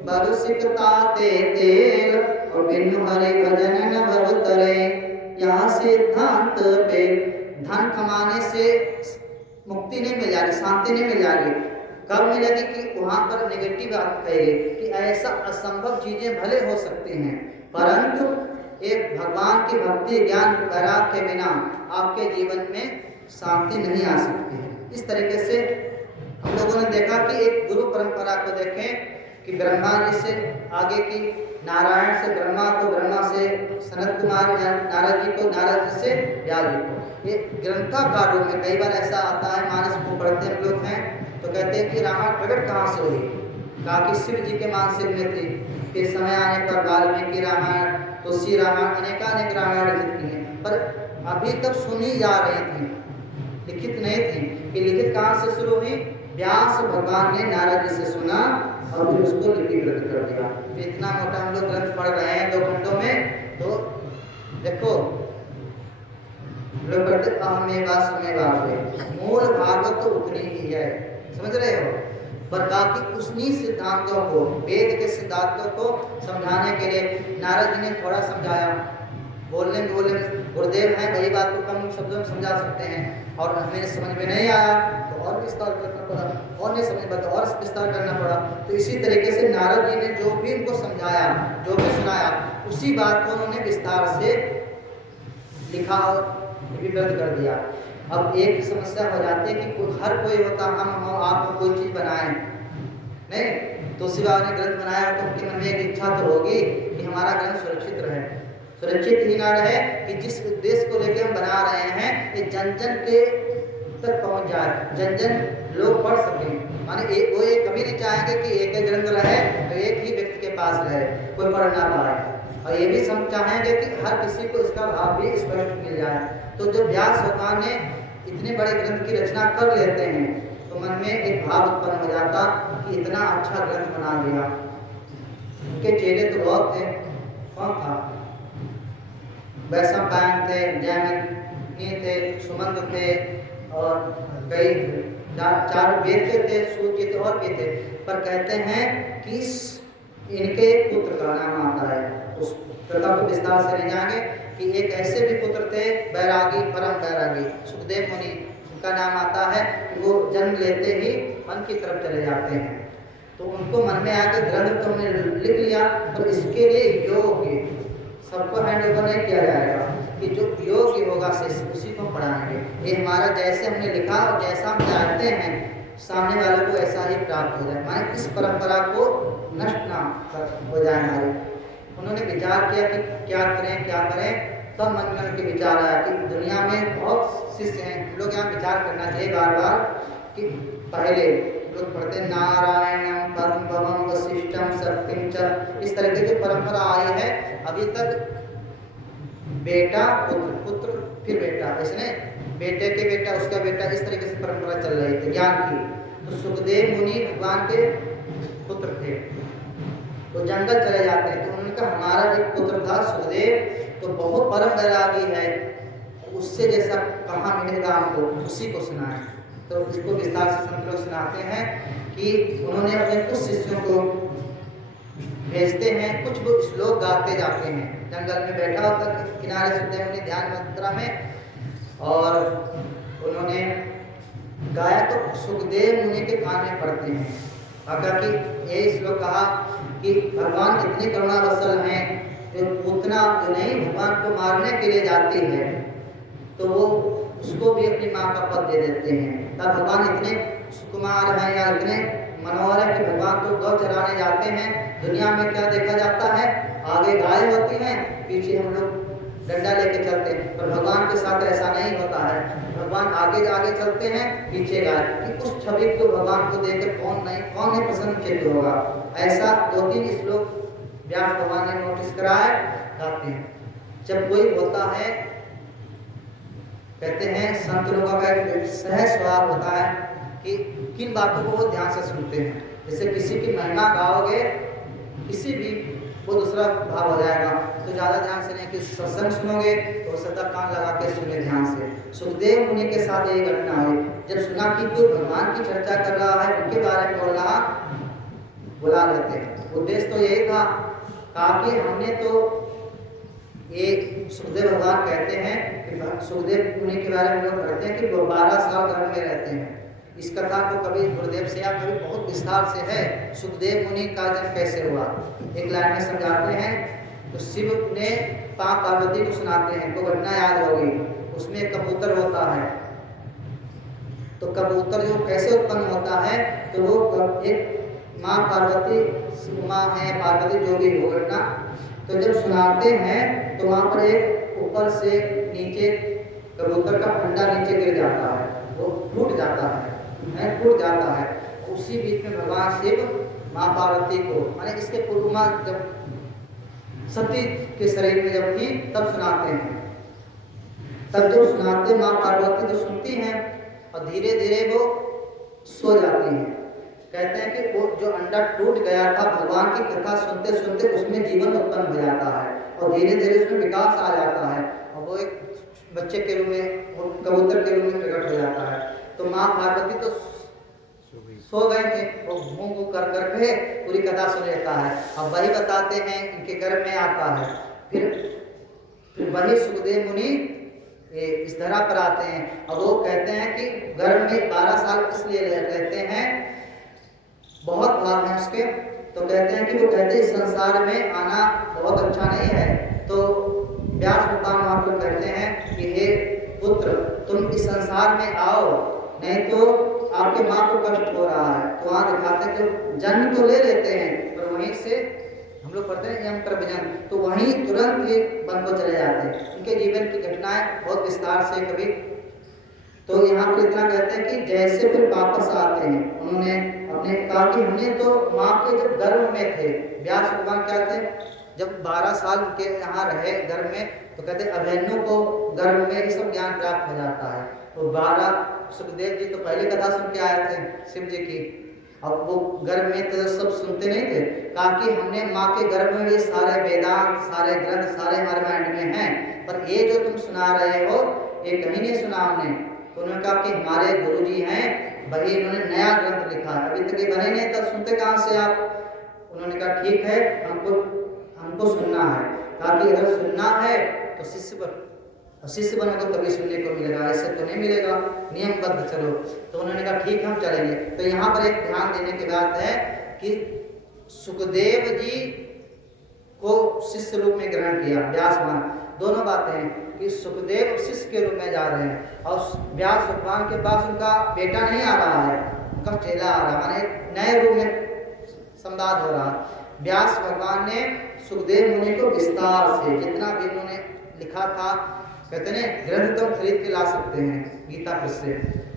बरुसिकता ते तेल, और बिनु हरे भजन न भव तरे। यहाँ सिद्धांत पे धन कमाने से मुक्ति नहीं मिल जाएगी, शांति नहीं मिल जाएगी। कब मिलेगी कि वहाँ पर नेगेटिव बात कहेगी कि ऐसा असंभव चीजें भले हो सकती हैं, परंतु एक भगवान की भक्ति ज्ञान वैराग के बिना आपके जीवन में शांति नहीं आ सकती है। इस तरीके से हम लोगों ने देखा कि एक गुरु परंपरा को देखें कि ब्रह्मा जी से आगे की, नारायण से ब्रह्मा को, ब्रह्मा से सनत कुमार, नारद जी को, नारद जी से व्यास जी को। ये ग्रंथाकार रूप में कई बार ऐसा आता है, मानस को पढ़ते हम लोग हैं तो कहते हैं कि रामायण प्रकट कहाँ से हुई, कहा कि शिव जी के मानसिक में थी। फिर समय आने पर वाल्मीकि रामायण, तुलसी रामायण, अनेकानेक रामायण लिखित की हैं, पर अभी तक सुनी जा रही थी, लिखित नहीं थी। ये लिखित कहाँ से शुरू हुई? व्यास भगवान ने नारद जी से सुना और फिर उसको लिपिबद्ध कर दिया। तो इतना मोटा हम लोग ग्रंथ पढ़ रहे हैं 2 घंटों में, तो देखो लोग पढ़ते अहमेवा समेवा से, मूल भागवत तो उतनी ही है, समझ रहे हो? पर बाकी उन्हीं सिद्धांतों को, वेद के सिद्धांतों को समझाने के लिए नारद जी ने थोड़ा समझाया। बोलने गुरुदेव हैं, वही बात को कम शब्दों में समझा सकते हैं, और हमें समझ में नहीं आया तो और विस्तार करना पड़ा, और नहीं समझ में तो और विस्तार करना पड़ा। तो इसी तरीके से नारद जी ने जो भी उनको समझाया, जो भी सुनाया, उसी बात को उन्होंने विस्तार से लिखा और लिपिबद्ध कर दिया। अब एक समस्या हो जाती है कि हर कोई होता हम आप कोई चीज़ बनाएं, नहीं तो शिवा ने ग्रंथ बनाया तो उनके मन में एक इच्छा तो होगी कि हमारा ग्रंथ सुरक्षित रहे, सुरक्षित ही ना रहे कि जिस उद्देश्य को लेकर हम बना रहे हैं ये जन जन के तक पहुंच जाए, जन जन लोग पढ़ सकें। माने वो ये कभी नहीं चाहेंगे कि एक ही ग्रंथ रहे तो एक ही व्यक्ति के पास रहे, कोई पढ़ ना पाए, और ये भी हम चाहेंगे कि हर किसी को इसका भाव भी स्पष्ट मिल जाए। तो जब व्यास भगवान ने इतने बड़े ग्रंथ की रचना कर लेते हैं तो मन में एक भाव उत्पन्न हो जाता कि इतना अच्छा ग्रंथ बना दिया। उनके चेले तो बहुत थे, कौन था? वैशंपायन थे, जैमिनी थे, सुमंत थे, और कई 4 वेद थे, सूर्य थे, और भी थे। पर कहते हैं कि इनके पुत्र का नाम आता है, उस कथा को विस्तार से नहीं जाएंगे कि एक ऐसे भी पुत्र थे बैरागी, परम बैरागी, सुखदेव मुनि, उनका नाम आता है कि वो जन्म लेते ही मन की तरफ चले जाते हैं। तो उनको मन में आकर ग्रंथ तो हमने लिख लिया, पर इसके लिए योग्य सबको हैंड ओवर नहीं किया जाएगा कि जो योग्य होगा उसी को पढ़ाएंगे। ये हमारा जैसे हमने लिखा और जैसा हम चाहते हैं सामने वालों को ऐसा ही प्राप्त हो जाए, माने इस परंपरा को नष्ट ना हो जाए हमारी। उन्होंने विचार किया कि क्या करें, तब मन में उनके विचार आया कि दुनिया में बहुत शिष्य हैं, हम लोग यहाँ विचार करना चाहिए बार बार कि पहले लोग पढ़ते नारायणम परम भवम वशिष्ठम सत्यम च, इस तरह की जो परंपरा आई है अभी तक बेटा पुत्र, पुत्र फिर बेटा, इसने बेटे के बेटा, उसका बेटा, इस तरीके से परंपरा चल रही थी ज्ञान की। तो सुखदेव मुनि भगवान के पुत्र थे, तो जंगल चले जाते हैं, तो उनका हमारा एक पुत्र था सुखदेव, तो बहुत परम वैरागी है, उससे जैसा कहाँ मिलेगा हमको उसी को सुनाए। तो इसको विस्तार से संत लोग सुनाते हैं कि उन्होंने अपने कुछ शिष्यों को भेजते हैं, कुछ वो श्लोक गाते जाते हैं, जंगल में बैठा होकर किनारे सुखदेव मुनि ध्यान मुद्रा में, और उन्होंने गाया तो सुखदेव मुनि के कान में पड़ते हैं। अगर कि यही श्लोक कहा कि भगवान इतने करुणावत्सल हैं, जो पूतना जो नहीं भगवान को मारने के लिए जाती है तो वो उसको भी अपनी माँ का पद दे देते हैं। तब भगवान इतने सुकुमार हैं या इतने मनोहर है कि भगवान तो गौ चराने जाते हैं। दुनिया में क्या देखा जाता है, आगे गाय होती हैं, पीछे हम लोग डंडा लेके चलते हैं, पर भगवान के साथ ऐसा नहीं होता है। भगवान आगे आगे चलते हैं, पीछे गाय, कि उस छवि को भगवान को देखकर कौन नहीं पसंद चित्त होगा। ऐसा 2-3 श्लोक व्यास भगवान ने नोटिस कराए गाते हैं। जब कोई होता है, कहते हैं संत लोगों का एक सहज स्वभाव होता है कि किन बातों को वो ध्यान से सुनते हैं। जैसे किसी की महिमा गाओगे, किसी भी वो दूसरा भाव हो जाएगा, तो ज़्यादा ध्यान से नहीं कि सत्संग सुनोगे तो सदा कान लगा के सुने ध्यान से। सुखदेव मुनि के साथ ये घटना हुई, जब सुना कि कोई भगवान की चर्चा कर रहा है, उनके बारे में बोल रहा, बुला लेते हैं। उद्देश्य तो यही था, कहा कि हमने तो ये सुखदेव भगवान कहते हैं कि सुखदेव मुनि के बारे में लोग कहते हैं कि वो 12 साल घर में रहते हैं। इस कथा को कभी गुरुदेव से या कभी बहुत विस्तार से है, सुखदेव मुनि का जन्म कैसे हुआ एक लाइन में समझाते हैं। तो शिव ने माँ पार्वती को सुनाते हैं, तो घटना याद होगी, उसमें एक कबूतर होता है। तो कबूतर जो कैसे उत्पन्न होता है, तो वो एक माँ पार्वती, माँ है पार्वती जो भी हो घटना, तो जब सुनाते हैं तो वहाँ पर एक ऊपर से नीचे कबूतर का अंडा नीचे गिर जाता है, वो टूट जाता है, टूट जाता है। उसी बीच में भगवान शिव माँ पार्वती को, माने इसके पूर्व माँ जब सती के शरीर में जब थी तब सुनाते हैं। तब जब सुनाते माँ पार्वती तो सुनती हैं और धीरे धीरे वो सो जाती हैं। कहते हैं कि वो जो अंडा टूट गया था, भगवान की कथा सुनते सुनते उसमें जीवन उत्पन्न हो जाता है और धीरे धीरे उसमें विकास आ जाता है और वो एक बच्चे के रूप में, कबूतर के रूप में प्रकट हो जाता है। तो माँ पार्वती तो सो गए थे, वो मुँह को कर करके पूरी कथा सुन लेता है। अब वही बताते हैं, इनके गर्भ में आता है। फिर वही सुखदेव मुनि इस धरा पर आते हैं और वो कहते हैं कि गर्भ में 12 साल इसलिए रहते हैं, बहुत भाग हैं उसके। तो कहते हैं कि वो कहते हैं इस संसार में आना बहुत अच्छा नहीं है। तो व्यास भगवान वहाँ पर कहते हैं कि हे पुत्र, तुम इस संसार में आओ, नहीं तो आपके माँ को कष्ट हो रहा है। तो वहाँ दिखाते हैं कि जन्म तो ले लेते हैं पर वहीं से हम लोग पढ़ते हैं यम प्रभजन, तो वहीं तुरंत ये वन को चले जाते हैं। उनके जीवन की घटनाएं बहुत विस्तार से कभी, तो यहाँ पर इतना कहते हैं कि जैसे फिर वापस आते हैं, उन्होंने अपने कहा कि हमने तो माँ के जब गर्भ में थे, व्यास भगवान क्या थे, जब 12 साल के यहाँ रहे गर्भ में, तो कहते अभिमन्यु को गर्भ में ही सब ज्ञान प्राप्त हो जाता है। तो 12 सुखदेव जी तो पहली कथा सुन के आए थे शिव जी की, अब वो गर्भ में तो सब सुनते नहीं थे। कहा कि हमने माँ के गर्भ में ये सारे वेदांत, सारे ग्रंथ, सारे हमारे माइंड में हैं, पर ये जो तुम सुना रहे हो ये कहीं नहीं सुना हमने। तो उन्होंने कहा कि हमारे गुरु जी हैं, वही इन्होंने नया ग्रंथ लिखा है, अभी तक ये बने नहीं, तब सुनते कहाँ से आप। उन्होंने कहा ठीक है, हमको सुनना है। कहा कि अगर सुनना है तो शिष्य बनो तो तभी सुनने को मिलेगा, ऐसे तो नहीं मिलेगा, नियमबद्ध चलो। तो उन्होंने कहा ठीक हम चलेंगे। तो यहाँ पर एक ध्यान देने की बात है कि सुखदेव जी को शिष्य रूप में ग्रहण किया व्यास भगवान। दोनों बातें हैं कि सुखदेव शिष्य के रूप में जा रहे हैं और व्यास भगवान के पास उनका बेटा नहीं आ रहा है, उनका चेला आ रहा है, माने नए रूप में संवाद हो रहा है। व्यास भगवान ने सुखदेव मुनि को विस्तार से जितना भी उन्होंने लिखा था, कहते हैं ग्रंथ तो खरीद के ला सकते हैं गीता प्रेस से,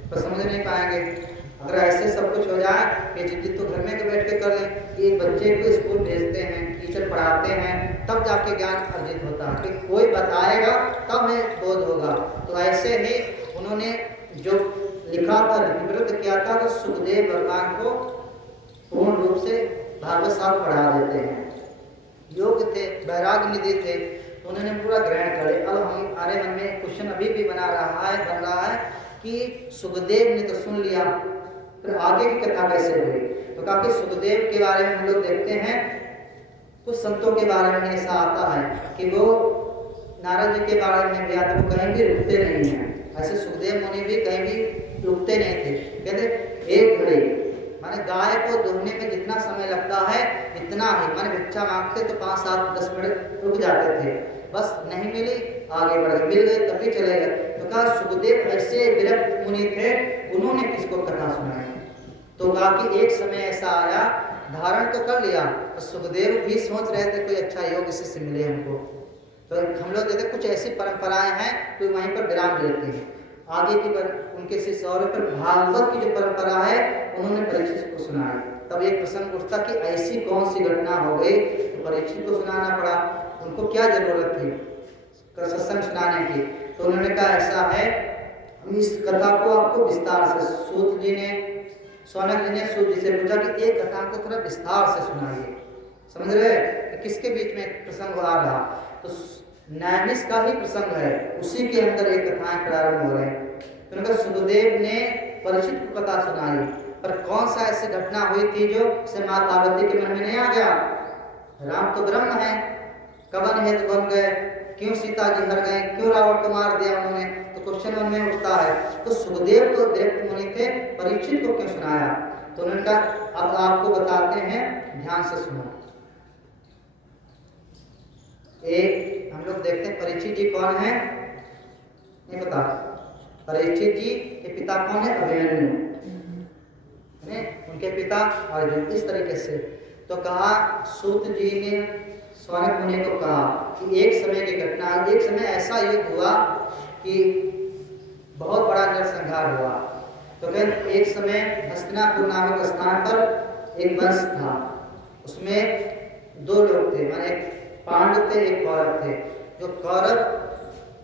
पर समझ नहीं पाएंगे। अगर ऐसे सब कुछ हो जाए कि जिद्दी तो घर में बैठ के कर लें, कि बच्चे को स्कूल भेजते हैं, टीचर पढ़ाते हैं, तब जाके ज्ञान अर्जित होता है, कि कोई बताएगा तब हमें बोध होगा। तो ऐसे ही उन्होंने जो लिखा था, लिपिबद्ध किया था, तो सुखदेव भगवान को पूर्ण रूप से भागवत साहब पढ़ा देते हैं। योग्य थे, वैराग्य निधि थे, तो उन्होंने पूरा ग्रहण करे। अब हमारे मन में क्वेश्चन अभी भी बन रहा है कि सुखदेव ने तो सुन लिया, फिर आगे की कथा कैसे हुई। तो काफी सुखदेव के बारे में हम लोग देखते हैं, कुछ संतों के बारे में ऐसा आता है कि वो नारद जी के बारे में भी आता, वो कहीं भी रुकते नहीं हैं। ऐसे सुखदेव मुनि भी कहीं भी रुकते नहीं थे। कहते एक घड़ी, माने गाय को दुहने में जितना समय लगता है इतना ही, माने भिक्षा मांगते तो 5, 7, 10 मिनट रुक जाते थे, बस नहीं मिली आगे बढ़ गए, मिल गए तभी चले गए। तो कहा सुखदेव ऐसे विरक्त मुनि थे, उन्होंने किसको कथा सुनाई। तो कहा कि एक समय ऐसा आया, धारण तो कर लिया, और सुखदेव भी सोच रहे थे कोई अच्छा योग शिष्य मिले हमको। तो हम लोग कहते कुछ ऐसी परंपराएं हैं तो वहीं पर विराम देते हैं। आगे की उनके शिष्य और पर भागवत की जो परंपरा है उन्होंने परीक्षित को सुनाया। तब एक प्रसंग उठता कि ऐसी कौन सी घटना हो गई तो परीक्षित को सुनाना पड़ा, उनको क्या जरूरत थी सत्संग सुनाने की। तो उन्होंने कहा ऐसा है, हम इस कथा को आपको विस्तार से, सूत जी ने, सौनक जी ने सूत जी से पूछा कि एक कथा को थोड़ा विस्तार से सुनाइए। समझ रहे कि किसके बीच में प्रसंग आ रहा, तो नैमिष का ही प्रसंग है, उसी के अंदर एक कथाएं प्रारंभ हो रहे हैं। तो उनका सुखदेव ने परीक्षित को कथा सुनाई, पर कौन सा ऐसी घटना हुई थी जो से माँ पार्वती के मन में नहीं आ गया। राम तो ब्रह्म है, कवन हेतु बन गए, क्यों सीता जी हर गए, क्यों रावण को मार दिया उन्होंने, तो क्वेश्चन मन में उठता है। तो सुखदेव तो विरक्त मुनि थे, परीक्षित को क्यों सुनाया। तो उन्होंने कहा अब आपको बताते हैं, ध्यान से सुनो। एक हम लोग देखते हैं परीक्षित जी कौन है, नहीं पता। परीक्षित जी के पिता कौन है, अभिमन्यु, उनके पिता अर्जुन। इस तरीके से तो कहा, सूत जी ने सौनक मुनि को कहा कि एक समय की घटना, एक समय ऐसा युद्ध हुआ कि बहुत बड़ा नरसंहार हुआ। तो फिर एक समय हस्तिनापुर नामक स्थान पर एक वंश था, उसमें दो लोग थे, माने एक पांडव थे, एक कौरव थे। जो कौरव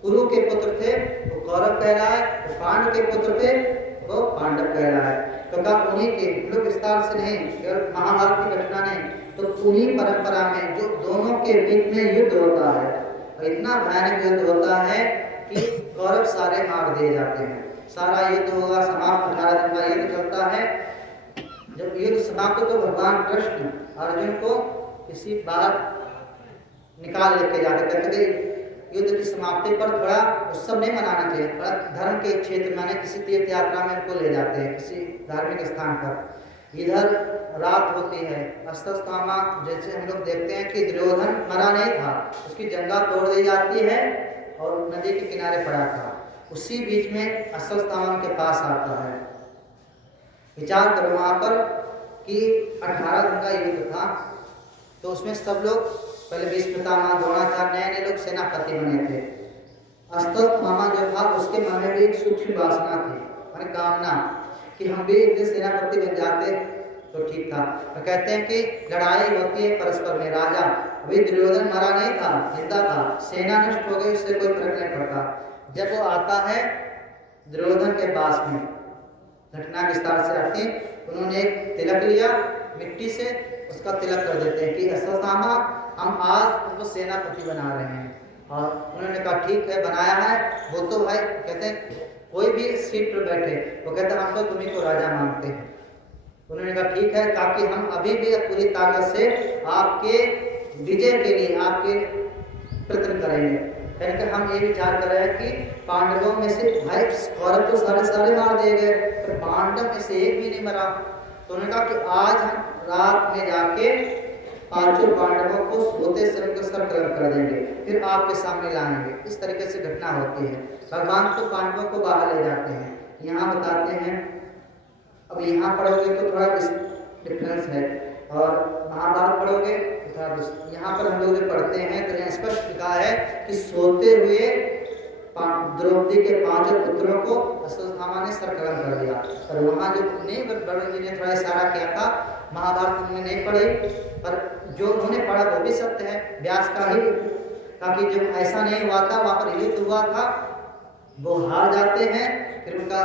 कुरु के पुत्र थे वो कौरव कहलाए, जो पांडव के पुत्र थे वो पांडव कहलाए। तो कहा उन्हीं के, लोग विस्तार से नहीं, केवल महाभारत की घटना नहीं, तो उन्हीं परंपरा में जो दोनों के बीच में युद्ध होता है, और इतना भयानक युद्ध होता है कि कौरव सारे मार दिए जाते हैं। सारा युद्ध होगा समाप्त, 18 दिन का युद्ध चलता है। जब युद्ध समाप्त तो भगवान कृष्ण अर्जुन को किसी बार निकाल लेके जाते, कहते थे युद्ध की समाप्ति पर थोड़ा उत्सव नहीं मनाना चाहिए, थोड़ा धर्म के क्षेत्र में किसी तीर्थ यात्रा में उनको ले जाते हैं, किसी धार्मिक स्थान पर। इधर रात होती है, अश्वत्थामा जैसे हम लोग देखते हैं कि दुर्योधन मरा नहीं था, उसकी जंगा तोड़ दी जाती है और नदी के किनारे पड़ा था। उसी बीच में अश्वत्थामा के पास आता है। विचार करो वहाँ पर कि 18 दिन का युद्ध था, तो उसमें सब लोग पहले भीष्म पितामह, द्रोणाचार्य, नए लोग सेनापति बने थे। अश्वत्थामा जो था उसके मन में भी एक सूक्ष्म वासना थी, माने कामना कि हम भी एक दिन सेनापति बन जाते तो ठीक था। तो कहते हैं कि लड़ाई होती है परस्पर में, राजा अभी दुर्योधन मरा नहीं था, जिंदा था, सेना नष्ट हो गई, उससे कोई फर्क नहीं पड़ता। जब वो आता है दुर्योधन के पास में, घटना विस्तार से आती है, उन्होंने एक तिलक लिया मिट्टी से, उसका तिलक कर देते हैं कि अश्वत्थामा हम आज तुमको सेनापति बना रहे हैं। और उन्होंने कहा ठीक है, बनाया है। वो तो भाई कहते हैं कोई भी सीट पर बैठे, वो कहते हैं हम तो तुम्ही को राजा मानते हैं। उन्होंने कहा ठीक है, ताकि हम अभी भी पूरी ताकत से आपके विजय के लिए आपके प्रयत्न करेंगे। कहकर हम ये विचार कर रहे हैं कि पांडवों में से भाई कौरव तो सारे मार दिए गए, पर पांडव में से एक भी नहीं मरा। तो उन्होंने कहा कि आज हम रात में जाके पांचों पांडवों को सोते समय उनका सर कलम कर देंगे, फिर आपके सामने लाएंगे। इस तरीके से घटना होती है। भगवान तो पांडवों को बाहर ले जाते हैं, यहाँ बताते हैं। अब यहाँ पढ़ोगे तो थोड़ा डिफरेंस है, और महाभारत पढ़ोगे तो थोड़ा यहाँ पर हम लोग जो पढ़ते हैं तो यहाँ स्पष्ट लिखा है कि सोते हुए द्रौपदी के पांचों पुत्रों को अश्वत्थामा ने सर कलम कर दिया। और वहाँ जो नहीं वरुण जी ने थोड़ा इशारा किया था, महाभारत उन्होंने नहीं पढ़ी, पर जो उन्होंने पढ़ा वो भी सत्य है, व्यास का ही, ताकि जब ऐसा नहीं हुआ था, वहाँ पर युद्ध हुआ था, वो हार जाते हैं, फिर उनका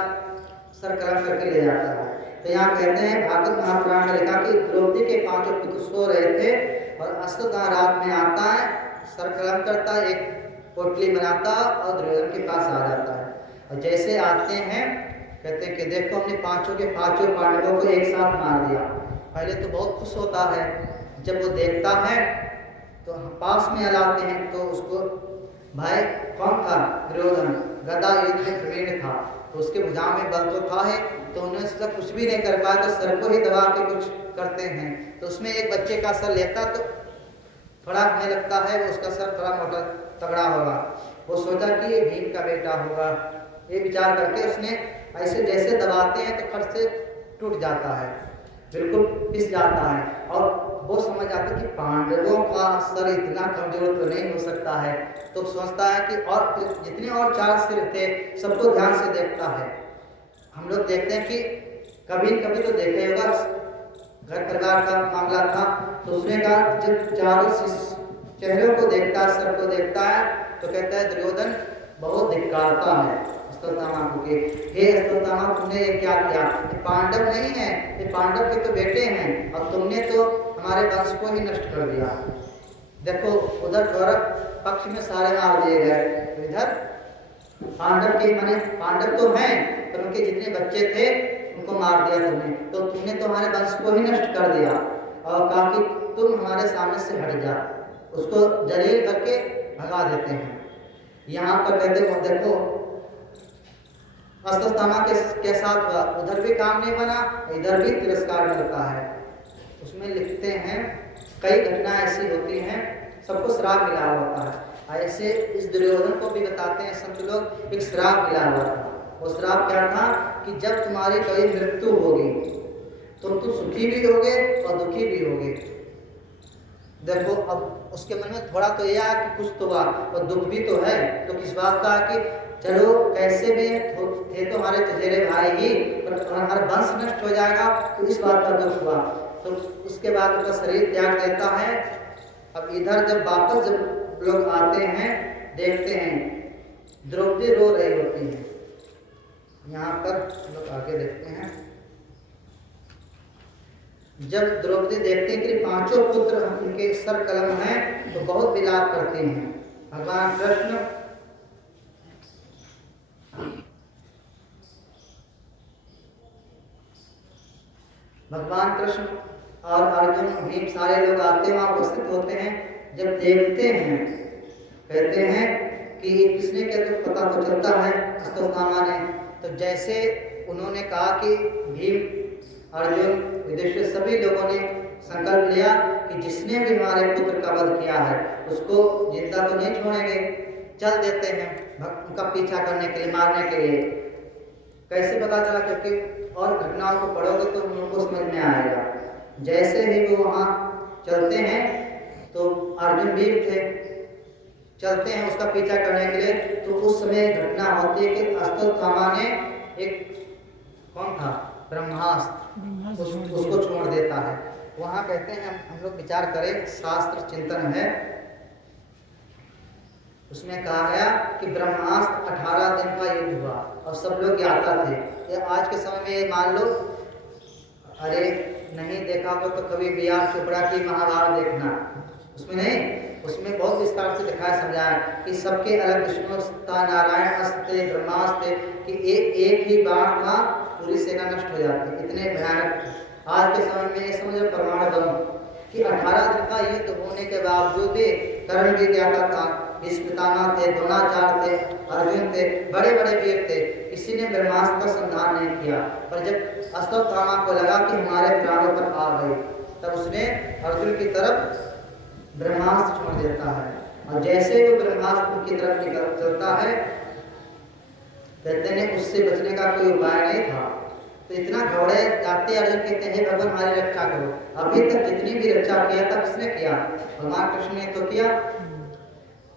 सर कलम करके ले जाता है। तो यहाँ कहते हैं भागवत महापुराण में लिखा कि द्रौपदी के पांचों पुत्र सो रहे थे और अश्वत्थामा रात में आता है, सर कलम करता है, एक पोटली बनाता और दुर्योधन के पास आ जाता है। और जैसे आते हैं कहते हैं कि देखो हमने पांचों के पांचों पांडवों को एक साथ मार दिया। पहले तो बहुत खुश होता है, जब वो देखता है तो पास में लाते हैं तो उसको, भाई कौन था? दुर्योधन, गदा युद्ध में प्रवीण था, तो उसके भुजा में बल तो था है, तो उन्हें उसका कुछ भी नहीं कर पाया, तो सर को ही दबा के कुछ करते हैं। तो उसमें एक बच्चे का सर लेता तो थोड़ा हमें लगता है वो उसका सर थोड़ा मोटा तगड़ा होगा। वो सोचा कि ये भीम का बेटा होगा, ये विचार करके उसने ऐसे जैसे दबाते हैं तो फट से टूट जाता है, बिल्कुल पिस जाता है। और वो समझ आता है कि पांडवों का सर इतना कमजोर तो नहीं हो सकता है, तो सोचता है कि और जितने और 4 सिर थे सबको ध्यान से देखता है। हम लोग देखते हैं कि कभी कभी तो देखे होगा, घर परिवार का मामला था, तो उसने कहा जब चारों चेहरों को देखता है, सर को देखता है, तो कहता है दुर्योधन बहुत धिक्कारता है अश्वत्थामा को कि हे अश्वत्थामा तुमने ये क्या किया? ये पांडव नहीं है, ये पांडव के तो बेटे हैं और तुमने तो हमारे वंश को ही नष्ट कर दिया। देखो उधर कौरव पक्ष में सारे मार दिए गए, इधर पांडव के माने पांडव तो हैं पर उनके जितने बच्चे थे उनको मार दिया तुमने, तो तुमने तो हमारे वंश को ही नष्ट कर दिया और कहा कि तुम हमारे सामने से हट जा, उसको जलील करके भगा देते हैं। यहाँ पर कहते हो देखो अश्वत्थामा के साथ हुआ, उधर भी काम नहीं बना, इधर भी तिरस्कार मिलता है। उसमें लिखते हैं कई घटनाएं ऐसी होती हैं, सबको श्राप मिला होता है। ऐसे इस दुर्योधन को भी बताते हैं संत लोग, एक श्राप मिला हुआ था। वो श्राप क्या था कि जब तुम्हारी कभी मृत्यु होगी तो तुम सुखी भी होगे और दुखी भी होगे। देखो अब उसके मन में थोड़ा तो यह है कि कुछ तो हुआ और दुख भी तो है, तो किस बात का कि चलो कैसे भी थे तो हमारे चचेरे भाई ही, पर हमारा वंश नष्ट हो जाएगा, तो इस बात का दुख हुआ। तो उसके बाद उसका शरीर त्याग देता है। अब इधर जब वापस जब लोग आते हैं देखते हैं द्रौपदी रो रही होती है। यहाँ पर लोग आगे देखते हैं, जब द्रौपदी देखती हैं कि पांचों पुत्र उनके सर कलम हैं तो बहुत विलाप करती हैं। भगवान कृष्ण और अर्जुन भीम सारे लोग आते हैं, वहाँ उपस्थित होते हैं। जब देखते हैं कहते हैं कि किसने क्या, तो पता तो चलता है अश्वत्थामा ने। तो जैसे उन्होंने कहा कि भीम अर्जुन युधिष्ठिर सभी लोगों ने संकल्प लिया कि जिसने भी हमारे पुत्र का वध किया है उसको जिंदा तो नहीं छोड़ेंगे, चल देते हैं उनका पीछा करने के लिए, मारने के लिए। कैसे पता चला? क्योंकि और घटनाओं को पढ़ोगे तो हम लोग को समझ में आएगा। जैसे ही वो वहाँ चलते हैं तो अर्जुन वीर थे, चलते हैं उसका पीछा करने के लिए। तो उस समय घटना होती है कि अश्वत्थामा ने एक कौन था ब्रह्मास्त्र उसको छोड़ देता है। वहाँ कहते हैं हम लोग विचार करें, शास्त्र चिंतन है, उसमें कहा गया कि ब्रह्मास्त्र 18 दिन का युद्ध हुआ और सब लोग ज्ञाता थे। ये आज के समय में मान लो, अरे नहीं देखा हो तो कभी B.R. चोपड़ा की महाभारत देखना, उसमें नहीं, उसमें बहुत विस्तार से दिखाया समझाया कि सबके अलग विष्णु था, नारायण अस्ते, ब्रह्मास्ते, कि एक ही बाण था पूरी सेना नष्ट हो जाती, इतने भयानक। आज के समय में ये समझो परमाणु बम कि 18 दिन का युद्ध होने के बावजूद भी कर्ण भी ज्ञाता था, भीष्म थे, द्रोणाचार्य थे, अर्जुन थे, बड़े बड़े वीर थे, किसी ने ब्रह्मास्त्र का संधान नहीं किया। पर जब अश्वत्थामा को लगा कि हमारे प्राणों पर आ गई, तब उसने अर्जुन की तरफ ब्रह्मास्त्र छोड़ देता है। और जैसे वो ब्रह्मास्त्र की तरफ निकल चलता है, कहते हैं उससे बचने का कोई उपाय नहीं था। तो इतना घबराए जाते अर्जुन कहते हैं भगवान हमारी रक्षा करो। अभी तक जितनी भी रक्षा किया था किसने किया? भगवान कृष्ण ने तो किया।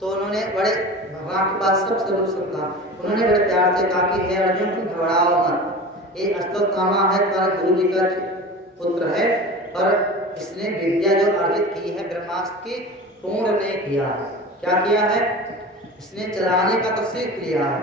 तो उन्होंने बड़े भगवान के पास सब सर्वस्व था, उन्होंने बड़े प्यार से कहा कि हे अर्जुन तुम घबराओ मत, ये अश्वत्थामा है तुम्हारे गुरु जी का पुत्र है, पर इसने विद्या जो अर्जित की है ब्रह्मास्त्र की पूर्ण नहीं किया है। क्या किया है? इसने चलाने का तो सीख लिया है,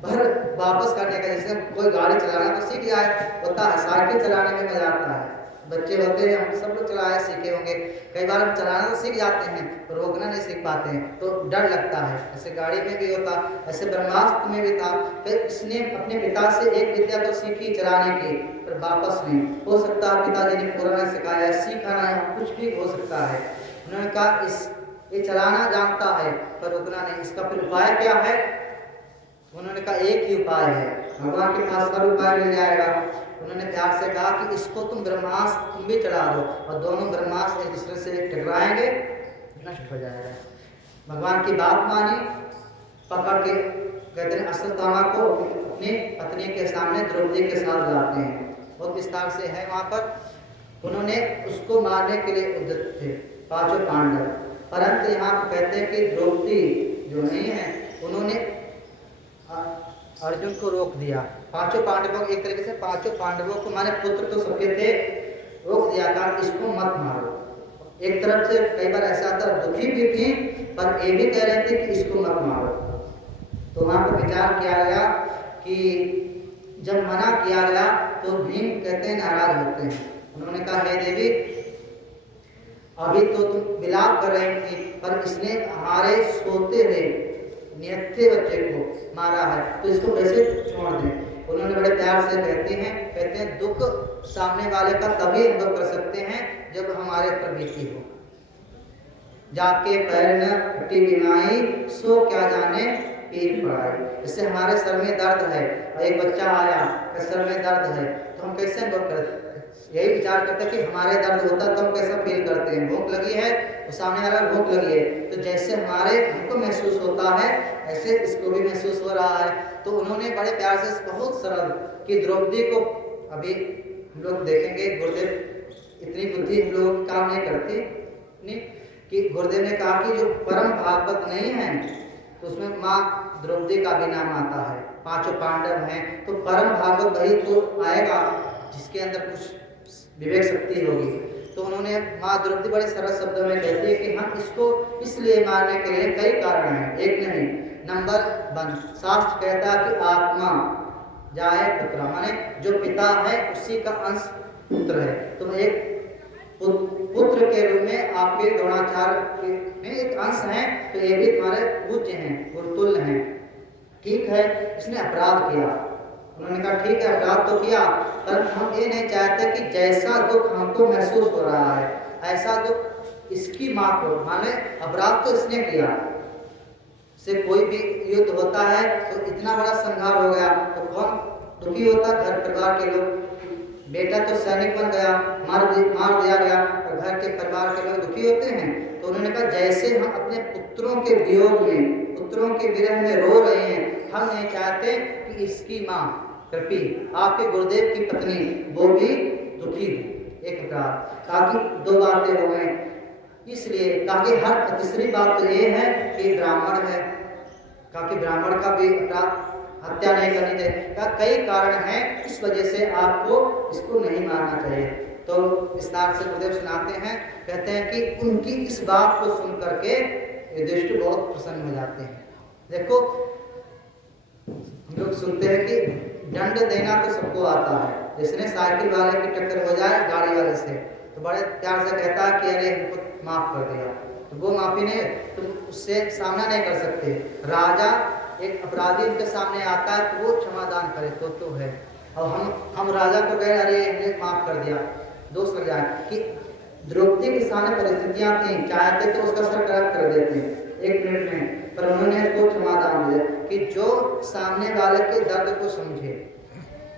पर वापस करने का, जैसे कोई गाड़ी चलाना तो सीख जाए, होता है साइकिल चलाने में मजा आता है, बच्चे होते हैं हम सब लोग चलाए सीखे होंगे, कई बार हम चलाना तो सीख जाते हैं तो रोकना नहीं सीख पाते हैं, तो डर लगता है। ऐसे गाड़ी में भी होता, ऐसे ब्रह्मास्त्र में भी था। फिर इसने अपने पिता से एक विद्या तो सीखी चलाने की, पर वापस नहीं। हो सकता है पिताजी ने पुराना सिखाया, सीखा नहीं, कुछ भी हो सकता है। उन्होंने कहा ये चलाना जानता है पर रोकना नहीं, इसका फिर उपाय क्या है? उन्होंने कहा एक ही उपाय है, भगवान के पास हर उपाय मिल जाएगा। उन्होंने प्यार से कहा कि इसको तुम ब्रह्मास्त्र तुम भी चला दो और दोनों ब्रह्मास्त्र एक दूसरे से टकराएंगे, नष्ट हो जाएगा। भगवान की बात मानी, पकड़ के कहते हैं अश्वत्थामा को अपनी पत्नी के सामने द्रौपदी के साथ लाते हैं, बहुत विस्तार से है वहाँ पर। उन्होंने उसको मारने के लिए उद्यत थे पांचों पांडव, परंतु यहाँ कहते हैं कि द्रौपदी जो नहीं है उन्होंने अर्जुन को रोक दिया। पांचों पांडवों को, एक तरीके से पांचों पांडवों को, माने पुत्र तो सबके थे, रोक दिया था इसको मत मारो। एक तरफ से कई बार ऐसा आता दुखी भी थी पर ये भी कह रहे थे कि इसको मत मारो। तो वहाँ पर विचार किया गया कि जब मना किया गया तो भीम कहते हैं नाराज होते हैं। उन्होंने कहा हे देवी अभी तो तुम विलाप कर रही थी पर इसने हमारे सोते हुए निहत्थे बच्चे को मारा है, तो इसको कैसे छोड़ दें? उन्होंने बड़े प्यार से कहते हैं दुख सामने वाले का तभी अनुभव कर सकते हैं जब हमारे ऊपर बीती हो। जाके पैर न फटी बीमारी सो क्या जाने पीर पड़ाई। इससे हमारे सर में दर्द है और एक बच्चा आया सर में दर्द है तो हम कैसे अनुभव करते? यही विचार करते हैं कि हमारे दर्द होता तो हम कैसा फील करते हैं। भूख लगी है तो सामने वाला भूख लगी है, तो जैसे हमको महसूस होता है ऐसे इसको भी महसूस हो रहा है। तो उन्होंने बड़े प्यार से बहुत सरल कि द्रौपदी को, अभी हम लोग देखेंगे गुरुदेव इतनी बुद्धि हम लोग काम नहीं करती नहीं, कि गुरुदेव ने कहा कि जो परम भागवत नहीं है तो उसमें माँ द्रौपदी का भी नाम आता है, पांचों पांडव हैं, तो परम भागवत वही तो आएगा जिसके अंदर कुछ विवेक शक्ति होगी। तो उन्होंने माँ द्रौपदी बड़े सरल शब्दों में कहती है कि हम इसको इसलिए मारने के लिए कई कारण हैं, एक नहीं। नंबर 1, शास्त्र कहता है कि आत्मा जाए पुत्र, माने जो पिता है उसी का अंश पुत्र है। तो एक पुत्र के रूप में आपके द्रोणाचार्य में एक अंश है, तो ये भी तुम्हारे पूज्य हैं, गुरुतुल्य हैं। ठीक है, इसने अपराध किया। उन्होंने कहा ठीक है अपराध तो किया, पर हम ये नहीं चाहते कि जैसा दुख हमको महसूस हो रहा है ऐसा दुख इसकी माँ को, माने अपराध तो इसने किया। से कोई भी युद्ध होता है तो इतना बड़ा संहार हो गया तो कौन दुखी होता? घर परिवार के लोग। बेटा तो सैनिक बन गया, मार दिया गया, और घर के परिवार के लोग दुखी होते हैं। तो उन्होंने कहा जैसे हम अपने पुत्रों के वियोग में, पुत्रों के विरह में रो रहे हैं, हम नहीं चाहते कि इसकी माँ कृपी, आपके गुरुदेव की पत्नी, वो भी दुखी हो। एक अपराध, ताकि 2 बातें हो गए, इसलिए ताकि हर तीसरी बात तो ये है कि ब्राह्मण है, ताकि ब्राह्मण का भी अपराध हत्या नहीं करनी चाहिए। का कई कारण हैं, इस वजह से आपको इसको नहीं मारना चाहिए। तो इस नाम से गुरुदेव सुनाते हैं, कहते हैं कि उनकी इस बात को सुन करके युधिष्ठिर बहुत प्रसन्न हो जाते हैं। देखो हम लोग सुनते हैं कि दंड देना तो सबको आता है, जिसने साइकिल वाले की टक्कर हो जाए गाड़ी वाले से तो बड़े प्यार से कहता है कि अरे हमको माफ कर दिया, तो वो माफी नहीं, तुम उससे सामना नहीं कर सकते। राजा एक अपराधी उनके सामने आता है तो वो क्षमादान करे तो है, और हम राजा को कहे अरे हमने माफ कर दिया, दोष लग जाए। कि द्रौपदी के सामने परिस्थितियां थी, चाहते तो उसका सर कड़क कर देते 1 मिनट में, पर उन्होंने उसको क्षमादान दिया कि जो सामने वाले के दर्द को समझे।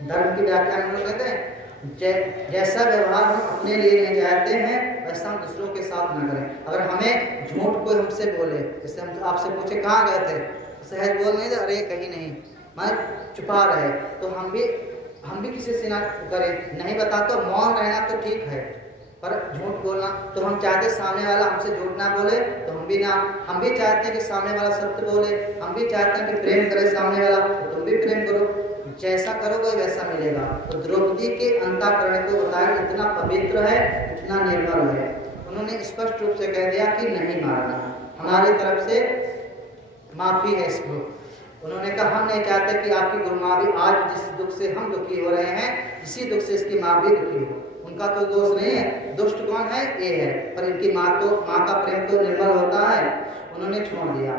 धर्म की व्याख्या हम लोग कहते हैं जैसा व्यवहार हम अपने लिए नहीं चाहते हैं वैसा हम दूसरों के साथ न करें। अगर हमें झूठ कोई हमसे बोले, जैसे हम आपसे पूछे कहाँ गए थे, सहज बोल नहीं, अरे कहीं नहीं, मैं चुपा रहे, तो हम भी किसी से ना करें, नहीं बता तो मौन रहना तो ठीक है, पर झूठ बोलना तो हम चाहते सामने वाला हमसे झूठ ना बोले, तो हम भी चाहते हैं कि सामने वाला सत्य बोले, हम भी चाहते हैं कि प्रेम करे सामने वाला, तो तुम भी प्रेम करो, जैसा करोगे वैसा मिलेगा। तो द्रौपदी के अंतःकरण को बताया इतना पवित्र है, इतना निर्मल है, उन्होंने स्पष्ट रूप से कह दिया कि नहीं मारना, हमारी तरफ से माफी है इसको। उन्होंने कहा हम नहीं चाहते कि आपकी गुरु माँ भी आज जिस दुख से हम दुखी हो रहे हैं, इसी दुख से इसकी माँ भी दुखी हो। उनका तो दोष नहीं है, दुष्ट कौन है? ये है, पर इनकी माँ का प्रेम तो निर्मल होता है, उन्होंने छोड़ दिया।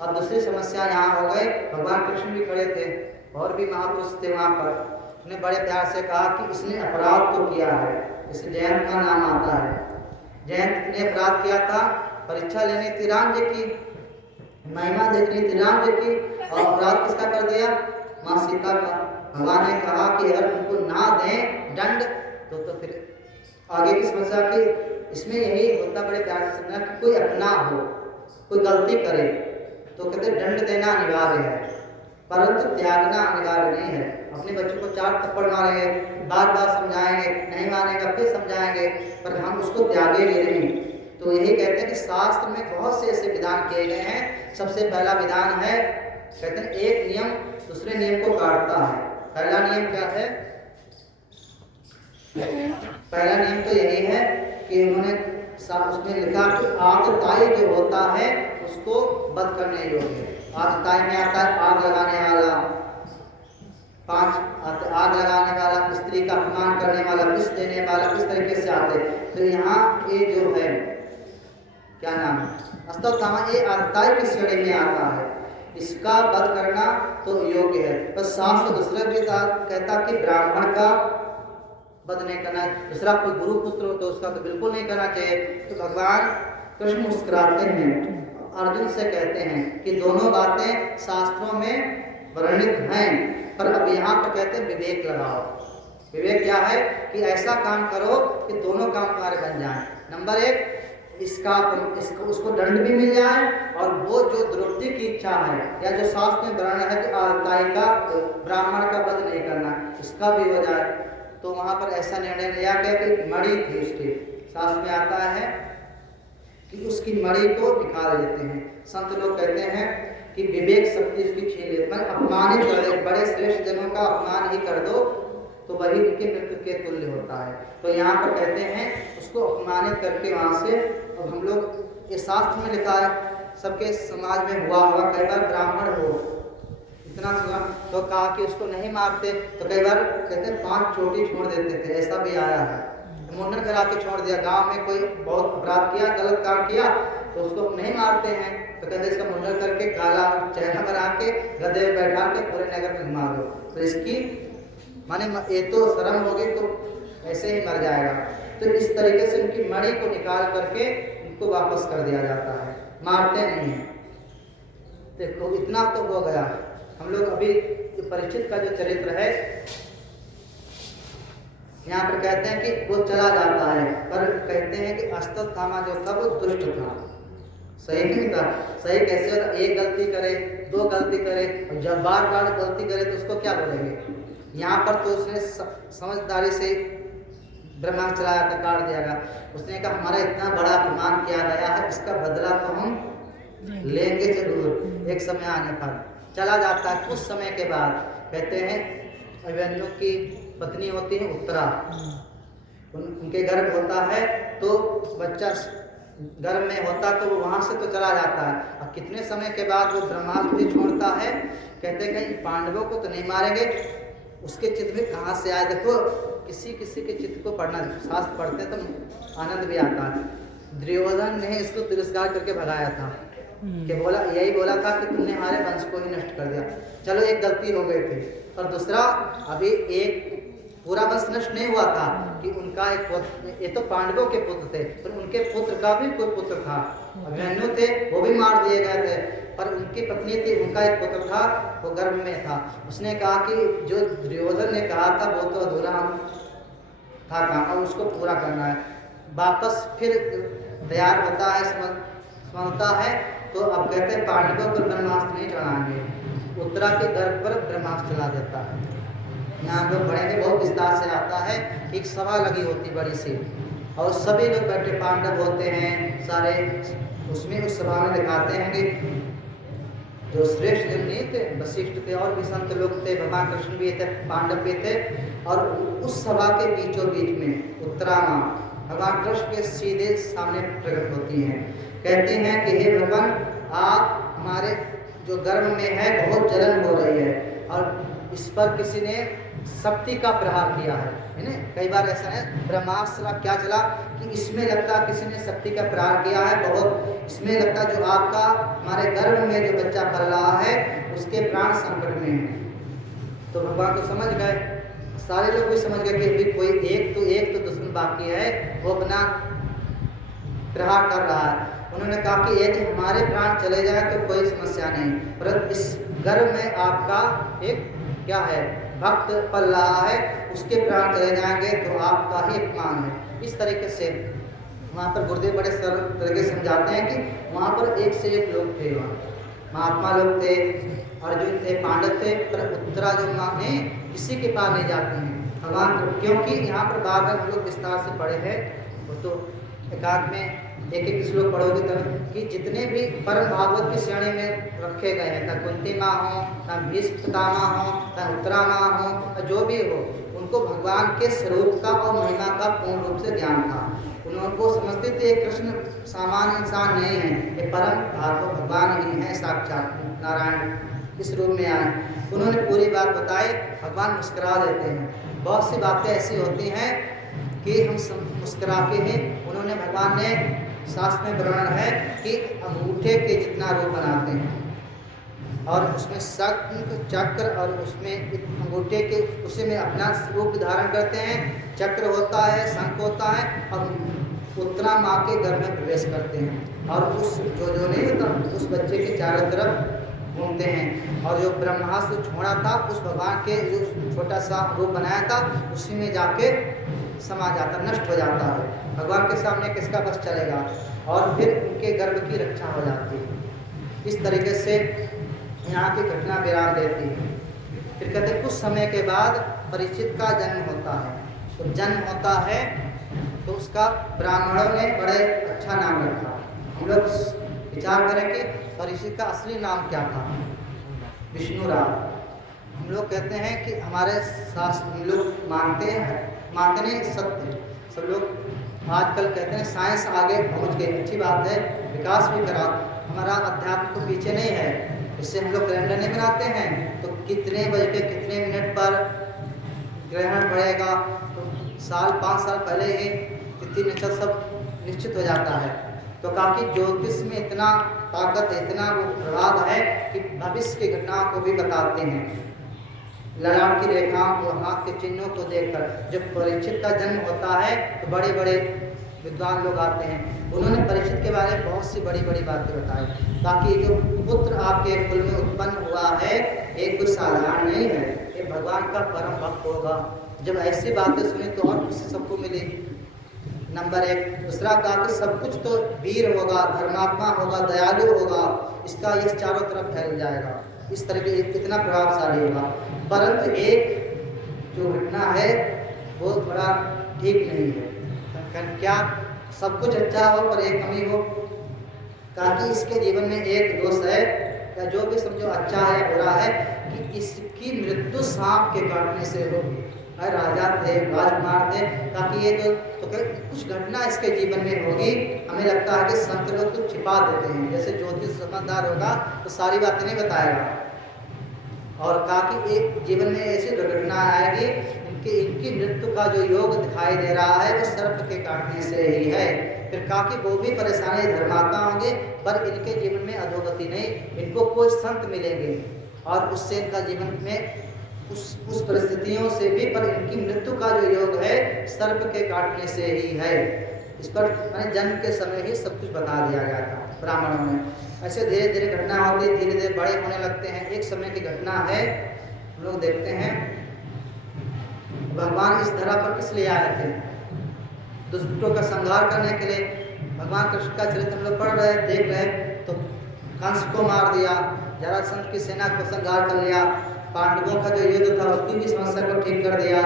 अब दूसरी समस्या यहाँ हो गई, भगवान कृष्ण भी खड़े थे और भी महापुरुष थे वहाँ पर, उन्हें बड़े प्यार से कहा कि इसने अपराध तो किया है, इसे जयंत का नाम आता है, जयंत ने अपराध किया था, परीक्षा लेनी थी राम जी की, महिमा देखनी थी राम जी की, और अपराध किसका कर दिया? माँ सीता का। भगवान ने कहा कि अगर उनको ना दें दंड तो फिर आगे की समस्या की इसमें यही होता, बड़े प्यार से समझना कि कोई अपना हो, कोई गलती करे तो कहते दंड देना अनिवार्य है, परंतु त्यागना अनिवार्य नहीं है। अपने बच्चों को 4 थप्पड़ मारेंगे, बार बार समझाएंगे, नहीं मानेगा फिर समझाएंगे, पर हम उसको त्यागेंगे नहीं। तो यही कहते हैं कि शास्त्र में बहुत से ऐसे विधान किए गए हैं। सबसे पहला विधान है, कहते हैं एक नियम दूसरे नियम को काटता है। पहला नियम क्या है? पहला नियम तो यही है कि उन्होंने उसमें लिखा कि आतताई जो होता है उसको वध करने योग्य है। आतताई में आता है आग लगाने वाला, 5 आग लगाने वाला, स्त्री का अपमान करने वाला, विष देने वाला, किस तरीके से आते। तो यहाँ ये जो है क्या नाम है, अस्तवथामा, ये आतताई की श्रेणी में आता है, इसका वध करना तो योग्य है। पर शास्त्र दूसरा भी कहता कि ब्राह्मण का वध नहीं करना है, दूसरा कोई गुरु पुत्र हो तो उसका तो बिल्कुल नहीं करना चाहिए। तो भगवान कृष्ण मुस्कुराते हैं, अर्जुन से कहते हैं कि दोनों बातें शास्त्रों में वर्णित हैं, पर अब यहाँ पर कहते हैं विवेक लगाओ। विवेक क्या है? कि ऐसा काम करो कि दोनों काम तुम्हारे बन जाएं। नंबर 1, उसको दंड भी मिल जाए, और वो जो द्रौपदी की इच्छा है या जो शास्त्र में वर्णन है कि आतताई का ब्राह्मण का वध नहीं करना, इसका भी हो जाए। तो वहाँ पर ऐसा निर्णय लिया गया कि मणि थी उसकी, शास्त्र में आता है कि उसकी मणि को निकाल लेते हैं। संत लोग कहते हैं कि विवेक शक्ति उसकी छीन लेते हैं, अपमानित कर दे, बड़े श्रेष्ठ जनों का अपमान ही कर दो तो वही उनकी मृत्यु के तुल्य होता है। तो यहाँ पर कहते हैं उसको अपमानित करके वहाँ से, अब हम लोग ये शास्त्र में लिखा है, सबके समाज में हुआ होगा, कई बार ब्राह्मण हो इतना सुना तो कहा कि उसको नहीं मारते, तो कई बार कहते 5 चोटी छोड़ देते थे, ऐसा भी आया है। मुंडन करा के छोड़ दिया, गांव में कोई बहुत अपराध किया, गलत काम किया, तो उसको नहीं मारते हैं, तो कहते इसका मुंडन करके काला चेहरा बना के गधे में बैठा के पूरे नगर में मार दो, तो इसकी माने ये तो शर्म होगी तो ऐसे ही मर जाएगा। तो इस तरीके से उनकी मणि को निकाल करके उनको वापस कर दिया जाता है, मारते नहीं है। देखो इतना तो हो गया। हम लोग अभी परीक्षित का जो चरित्र है यहाँ पर कहते हैं कि वो चला जाता है, पर कहते हैं कि अश्वत्थामा जो था वो दुष्ट था, सही नहीं था। सही कैसे होता, एक गलती करे, 2 गलती करे, और जब बार गलती करे तो उसको क्या बोलेंगे। यहाँ पर तो उसने समझदारी से ब्रह्मास्त्र चलाया था, काट दिया गया। उसने कहा हमारा इतना बड़ा अपमान किया गया है, इसका बदला तो हम लेंगे जरूर एक समय आने पर। चला जाता है। कुछ समय के बाद कहते हैं अभिमन्यु की पत्नी होती है उत्तरा, उनके गर्भ होता है, तो बच्चा गर्भ में होता तो वो वहाँ से तो चला जाता है। अब कितने समय के बाद वो ब्रह्मास्त्र भी छोड़ता है, कहते हैं कहीं पांडवों को तो नहीं मारेंगे, उसके चित्त में कहाँ से आए। देखो किसी किसी के चित्त को पढ़ना, शास्त्र पढ़ते तो आनंद भी आता है। दुर्योधन ने इसको तिरस्कार करके भगाया था कि बोला, यही बोला था कि तुमने हमारे वंश को ही नष्ट कर दिया। चलो एक गलती हो गई थी, और दूसरा अभी एक पूरा वंश नष्ट नहीं हुआ था कि उनका एक पुत्र, ये तो पांडवों के पुत्र थे, पर उनके पुत्र का भी कोई पुत्र था, अभिमन्यु थे, वो भी मार दिए गए थे, पर उनकी पत्नी थी, उनका एक पुत्र था, वो गर्भ में था। उसने कहा कि जो दुर्योधन ने कहा था वो तो अधूरा था काम, और उसको पूरा करना है। वापस फिर तैयार होता है, समझता है, तो अब कहते हैं पांडवों पर ब्रह्मास्त्र नहीं चढ़ाएंगे, उत्तरा के गर्भ पर ब्रह्मास्त्र चला देता है। यहाँ पे पढ़ेंगे, बहुत विस्तार से आता है। एक सभा लगी होती बड़ी सी, और सभी लोग बैठे, पांडव होते हैं सारे, उसमें उस सभा में दिखाते हैं कि जो श्रेष्ठ जन नहीं थे, वशिष्ठ थे और भी संत लोग थे, भगवान कृष्ण भी थे, पांडव भी थे, और उस सभा के बीचों बीच में उत्तरा माँ भगवान कृष्ण के सीधे सामने प्रकट होती हैं। कहते हैं कि हे भगवान, आप हमारे जो गर्भ में है बहुत जलन हो रही है, और इस पर किसी ने शक्ति का प्रहार किया है ना। कई बार ऐसा है ब्रह्मास्त्र क्या चला कि इसमें लगता किसी ने शक्ति का प्रहार किया है बहुत, इसमें लगता जो आपका हमारे गर्भ में जो बच्चा पल रहा है उसके प्राण संकट में है। तो भगवान तो समझ गए, सारे लोग भी समझ गए कि अभी कोई एक तो दुश्मन बाकी है, वो अपना प्रहार कर रहा है। उन्होंने कहा कि यदि हमारे प्राण चले जाए तो कोई समस्या नहीं, परंतु इस गर्भ में आपका एक क्या है भक्त पल रहा है, उसके प्राण चले जाएंगे तो आपका ही अपमान है। इस तरीके से वहाँ पर गुरुदेव बड़े सरल तरीके समझाते हैं कि वहाँ पर एक से एक लोग थे, वहाँ महात्मा लोग थे, अर्जुन थे, पांडव थे, पर उत्तरा जो माँ ने किसी के पास नहीं जाती हैं भगवान, क्योंकि यहाँ पर बार बार हम लोग विस्तार से पढ़े हैं, तो एकांत में एक श्लोक पढ़ोगे तब कि जितने भी परम भागवत की श्रेणी में रखे गए हैं, चाहे कुंती माँ हो, चाहे भीष्म पितामह हो, चाहे उत्तरा माँ हो, जो भी हो, उनको भगवान के स्वरूप का और महिमा का पूर्ण रूप से ज्ञान था। उनको समझते थे कृष्ण सामान्य इंसान नहीं है, ये परम भागवत भगवान ही है, साक्षात नारायण इस रूप में आए। उन्होंने पूरी बात बताई, भगवान मुस्कुरा देते हैं। बहुत सी बातें ऐसी होती हैं कि हम मुस्कुराते हैं। उन्होंने भगवान ने शास्त्र में वर्णन है कि अंगूठे के जितना रूप बनाते हैं, और उसमें शंख चक्र, और उसमें अंगूठे के उसी में अपना रूप धारण करते हैं। चक्र होता है, शंख होता है, और उत्तरा माँ के गर्भ में प्रवेश करते हैं, और उस जो नहीं होता उस बच्चे के चारों तरफ घूमते हैं। और जो ब्रह्मास्त्र छोड़ा था उस भगवान के जो छोटा सा रूप बनाया था उसी में जाके समा जाता, नष्ट हो जाता है। भगवान के सामने किसका बस चलेगा, और फिर उनके गर्भ की रक्षा हो जाती है। इस तरीके से यहाँ की घटना विराम देती है। फिर कहते कुछ समय के बाद परीक्षित का जन्म होता है। तो जन्म होता है तो उसका ब्राह्मणों ने बड़े अच्छा नाम रखा। हम लोग विचार करें कि परीक्षित का असली नाम क्या था। विष्णुराव, हम लोग कहते हैं कि हमारे शास्त्र हम लोग मानते नहीं सत्य। सब लोग आजकल कहते हैं साइंस आगे पहुंच गई, अच्छी बात है, विकास भी करा, हमारा अध्यात्म तो पीछे नहीं है। इससे हम लोग कैलेंडर नहीं बनाते हैं तो कितने बजे के कितने मिनट पर ग्रहण पड़ेगा, तो साल 5 साल पहले ही तिथि नक्षत्र सब निश्चित हो जाता है। तो काफी ज्योतिष में इतना ताकत है, इतना वो प्रभाव है कि भविष्य की घटनाओं को भी बताते हैं। ललाट की रेखाओं को, हाथ के चिन्हों को देखकर जब परीक्षित का जन्म होता है तो बड़े बड़े विद्वान लोग आते हैं, उन्होंने परीक्षित के बारे में बहुत सी बड़ी बड़ी बातें बताई, ताकि जो पुत्र आपके कुल में उत्पन्न हुआ है एक कुछ साधारण नहीं है, ये भगवान का परम भक्त होगा। जब ऐसी बातें सुनी तो और खुशी सबको मिली, नंबर 1। दूसरा कहा कि सब कुछ तो वीर होगा, धर्मात्मा होगा, दयालु होगा, इसका ये चारों तरफ फैल जाएगा, इस तरह के कितना प्रभावशाली होगा। परंतु एक जो घटना है वो थोड़ा ठीक नहीं है। क्या सब कुछ अच्छा हो पर एक कमी हो, ताकि इसके जीवन में एक दोष है, या जो भी समझो अच्छा है बुरा है, कि इसकी मृत्यु सांप के काटने से हो। राजा थे, राजकुमार थे, ताकि ये तो कुछ घटना इसके जीवन में होगी। हमें लगता है कि संत लोग तो छिपा देते हैं, जैसे ज्योतिष समझदार होगा तो सारी बातें नहीं बताएगा, और कहा कि एक जीवन में ऐसी दुर्घटना आएगी इनकी मृत्यु का जो योग दिखाई दे रहा है वो सर्प के काटने से ही है। फिर कहा कि वो भी परेशानी धर्मात्मा होंगे पर इनके जीवन में अधोगति नहीं, इनको कोई संत मिलेंगे और उससे इनका जीवन में उस परिस्थितियों से भी, पर इनकी मृत्यु का जो योग है सर्प के काटने से ही है। इस पर मैंने जन्म के समय ही सब कुछ बता दिया गया था ब्राह्मणों में। ऐसे धीरे धीरे घटना होती है, धीरे धीरे बड़े होने लगते हैं। एक समय की घटना है, हम लोग देखते हैं भगवान इस धरा पर किस लिए आए थे, दुष्टों का संहार करने के लिए। भगवान कृष्ण का चरित्र हम लोग पढ़ रहे, देख रहे, तो कंस को मार दिया, जरासंध की सेना को संहार कर लिया, पांडवों का जो युद्ध था उसकी भी समस्या को ठीक कर दिया,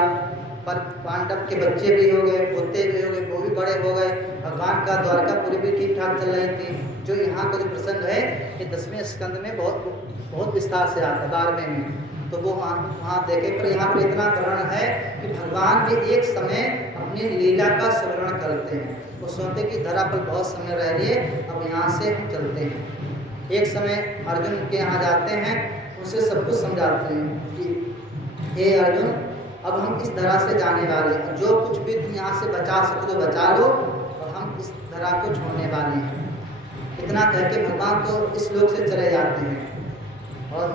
पर पांडव के बच्चे भी हो गए, पोते भी हो गए, वो भी बड़े हो गए। भगवान का द्वारकापुरी भी ठीक ठाक चल रही थी। जो यहाँ का जो प्रसंग है कि 10वें स्कंद में बहुत विस्तार से आता है, 12वें में, तो वो वहाँ देखे। पर यहाँ पर इतना वर्णन है कि भगवान भी एक समय अपनी लीला का स्मरण करते हैं, वो सोचते कि धरा पर बहुत समय रह लिए, अब यहाँ से हम चलते हैं। एक समय अर्जुन के यहाँ जाते हैं, उसे सब कुछ समझाते हैं कि हे अर्जुन, अब हम इस धरा से जाने वाले हैं, जो कुछ भी तुम यहाँ से बचा सको तो बचा लो, और हम इस धरा को छोड़ने वाले हैं। इतना कह के भगवान तो इस लोक से चले जाते हैं, और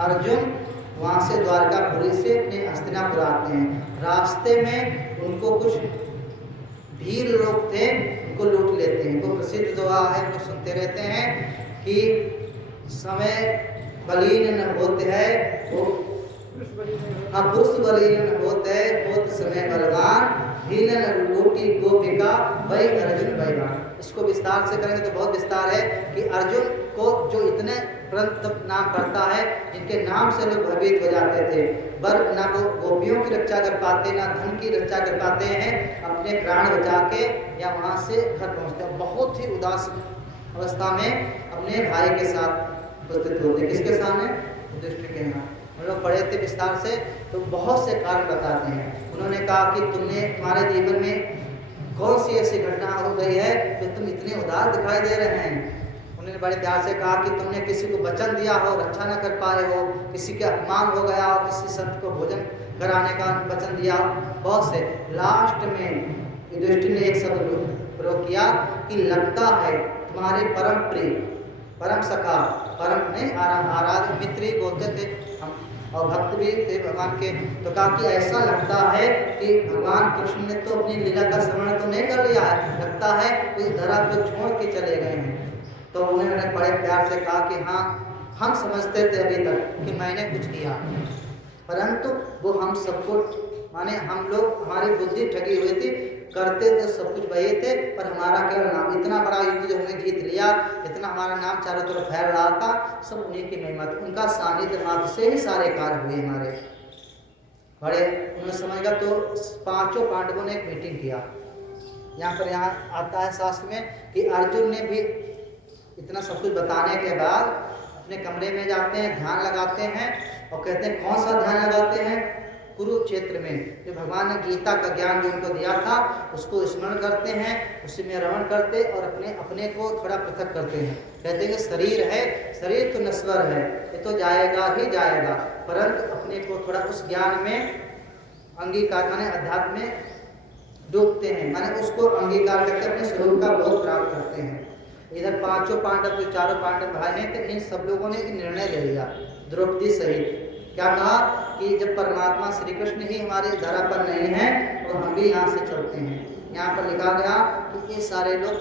अर्जुन वहाँ से द्वारकापुरी से अपने हस्तिनापुर आते हैं। रास्ते में उनको कुछ भील लोग थे, उनको लूट लेते हैं। वो प्रसिद्ध दुआ है, हम सुनते रहते हैं कि समय बलीन न होते है वो, पुरुष बलीन न होते होत समय बलवान, भीलन लूटी गोपिका वही अर्जुन बलवान। इसको विस्तार से करेंगे तो बहुत विस्तार है कि अर्जुन को जो इतने परंतप नाम पड़ता है, जिनके नाम से लोग भयभीत हो जाते थे, पर ना वो गोपियों की रक्षा कर पाते, ना धन की रक्षा कर पाते हैं, अपने प्राण बचा के या वहाँ से घर पहुँचते हैं। बहुत ही उदास अवस्था में अपने भाई के साथ उपस्थित होते। किसके सामने? युधिष्ठिर के यहाँ। हम लोग पढ़े थे विस्तार से, तो बहुत से कारण बताते हैं। उन्होंने कहा कि तुम्हारे जीवन में कौन सी ऐसी घटना हो गई है जो तुम इतने उदास दिखाई दे रहे हैं। उन्होंने बड़े प्यार से कहा कि तुमने किसी को वचन दिया हो, रक्षा न कर पाए हो, किसी के अपमान हो गया हो, किसी संत को भोजन कराने का वचन दिया, बहुत से। लास्ट में युधिष्ठिर ने एक शब्द प्रयोग किया कि लगता है तुम्हारे परम प्रिय, परम सखा, परम नहीं आराध्य मित्र ही बोलते थे हम, और भक्त भी थे भगवान के। तो कहा कि ऐसा लगता है कि भगवान कृष्ण ने तो अपनी लीला का स्मरण तो नहीं कर लिया है, लगता है इस धरा को छोड़ के चले गए हैं। तो उन्होंने बड़े प्यार से कहा कि हाँ, हम समझते थे अभी तक कि मैंने कुछ किया, परंतु वो हम सबको माने हम लोग, हमारी बुद्धि ठगी हुई थी, करते तो सब कुछ वही थे, पर हमारा केवल नाम, इतना बड़ा युद्ध जो हमने जीत लिया, इतना हमारा नाम चारों तरफ फैल रहा था, सब उन्हीं की महिमा थी। उनका सानिध्य मात्र से ही सारे कार्य हुए हमारे। बड़े उन्होंने समझा तो 5 पांडवों ने एक मीटिंग किया। यहाँ आता है शास्त्र में कि अर्जुन ने भी इतना सब कुछ बताने के बाद अपने कमरे में जाते हैं, ध्यान लगाते हैं, और कहते हैं कौन सा ध्यान लगाते हैं? कुरुक्षेत्र में जो भगवान ने गीता का ज्ञान जो उनको दिया था उसको स्मरण करते हैं, उसी में रमण करते और अपने अपने को थोड़ा पृथक करते हैं। कहते हैं कि शरीर है, शरीर तो नश्वर है, ये तो जाएगा ही जाएगा, परंतु अपने को थोड़ा उस ज्ञान में अंगीकार माने अध्यात्म में डूबते हैं, माने उसको अंगीकार करके अपने स्वरूप का बोध प्राप्त करते हैं। इधर पांचों पांडव जो चारों पांडव भाई हैं, तो इन सब लोगों ने एक निर्णय ले लिया द्रौपदी सहित। क्या कहा कि जब परमात्मा श्री कृष्ण ही हमारे धरा पर नहीं है तो हम भी यहाँ से चलते हैं। यहाँ पर लिखा गया कि ये सारे लोग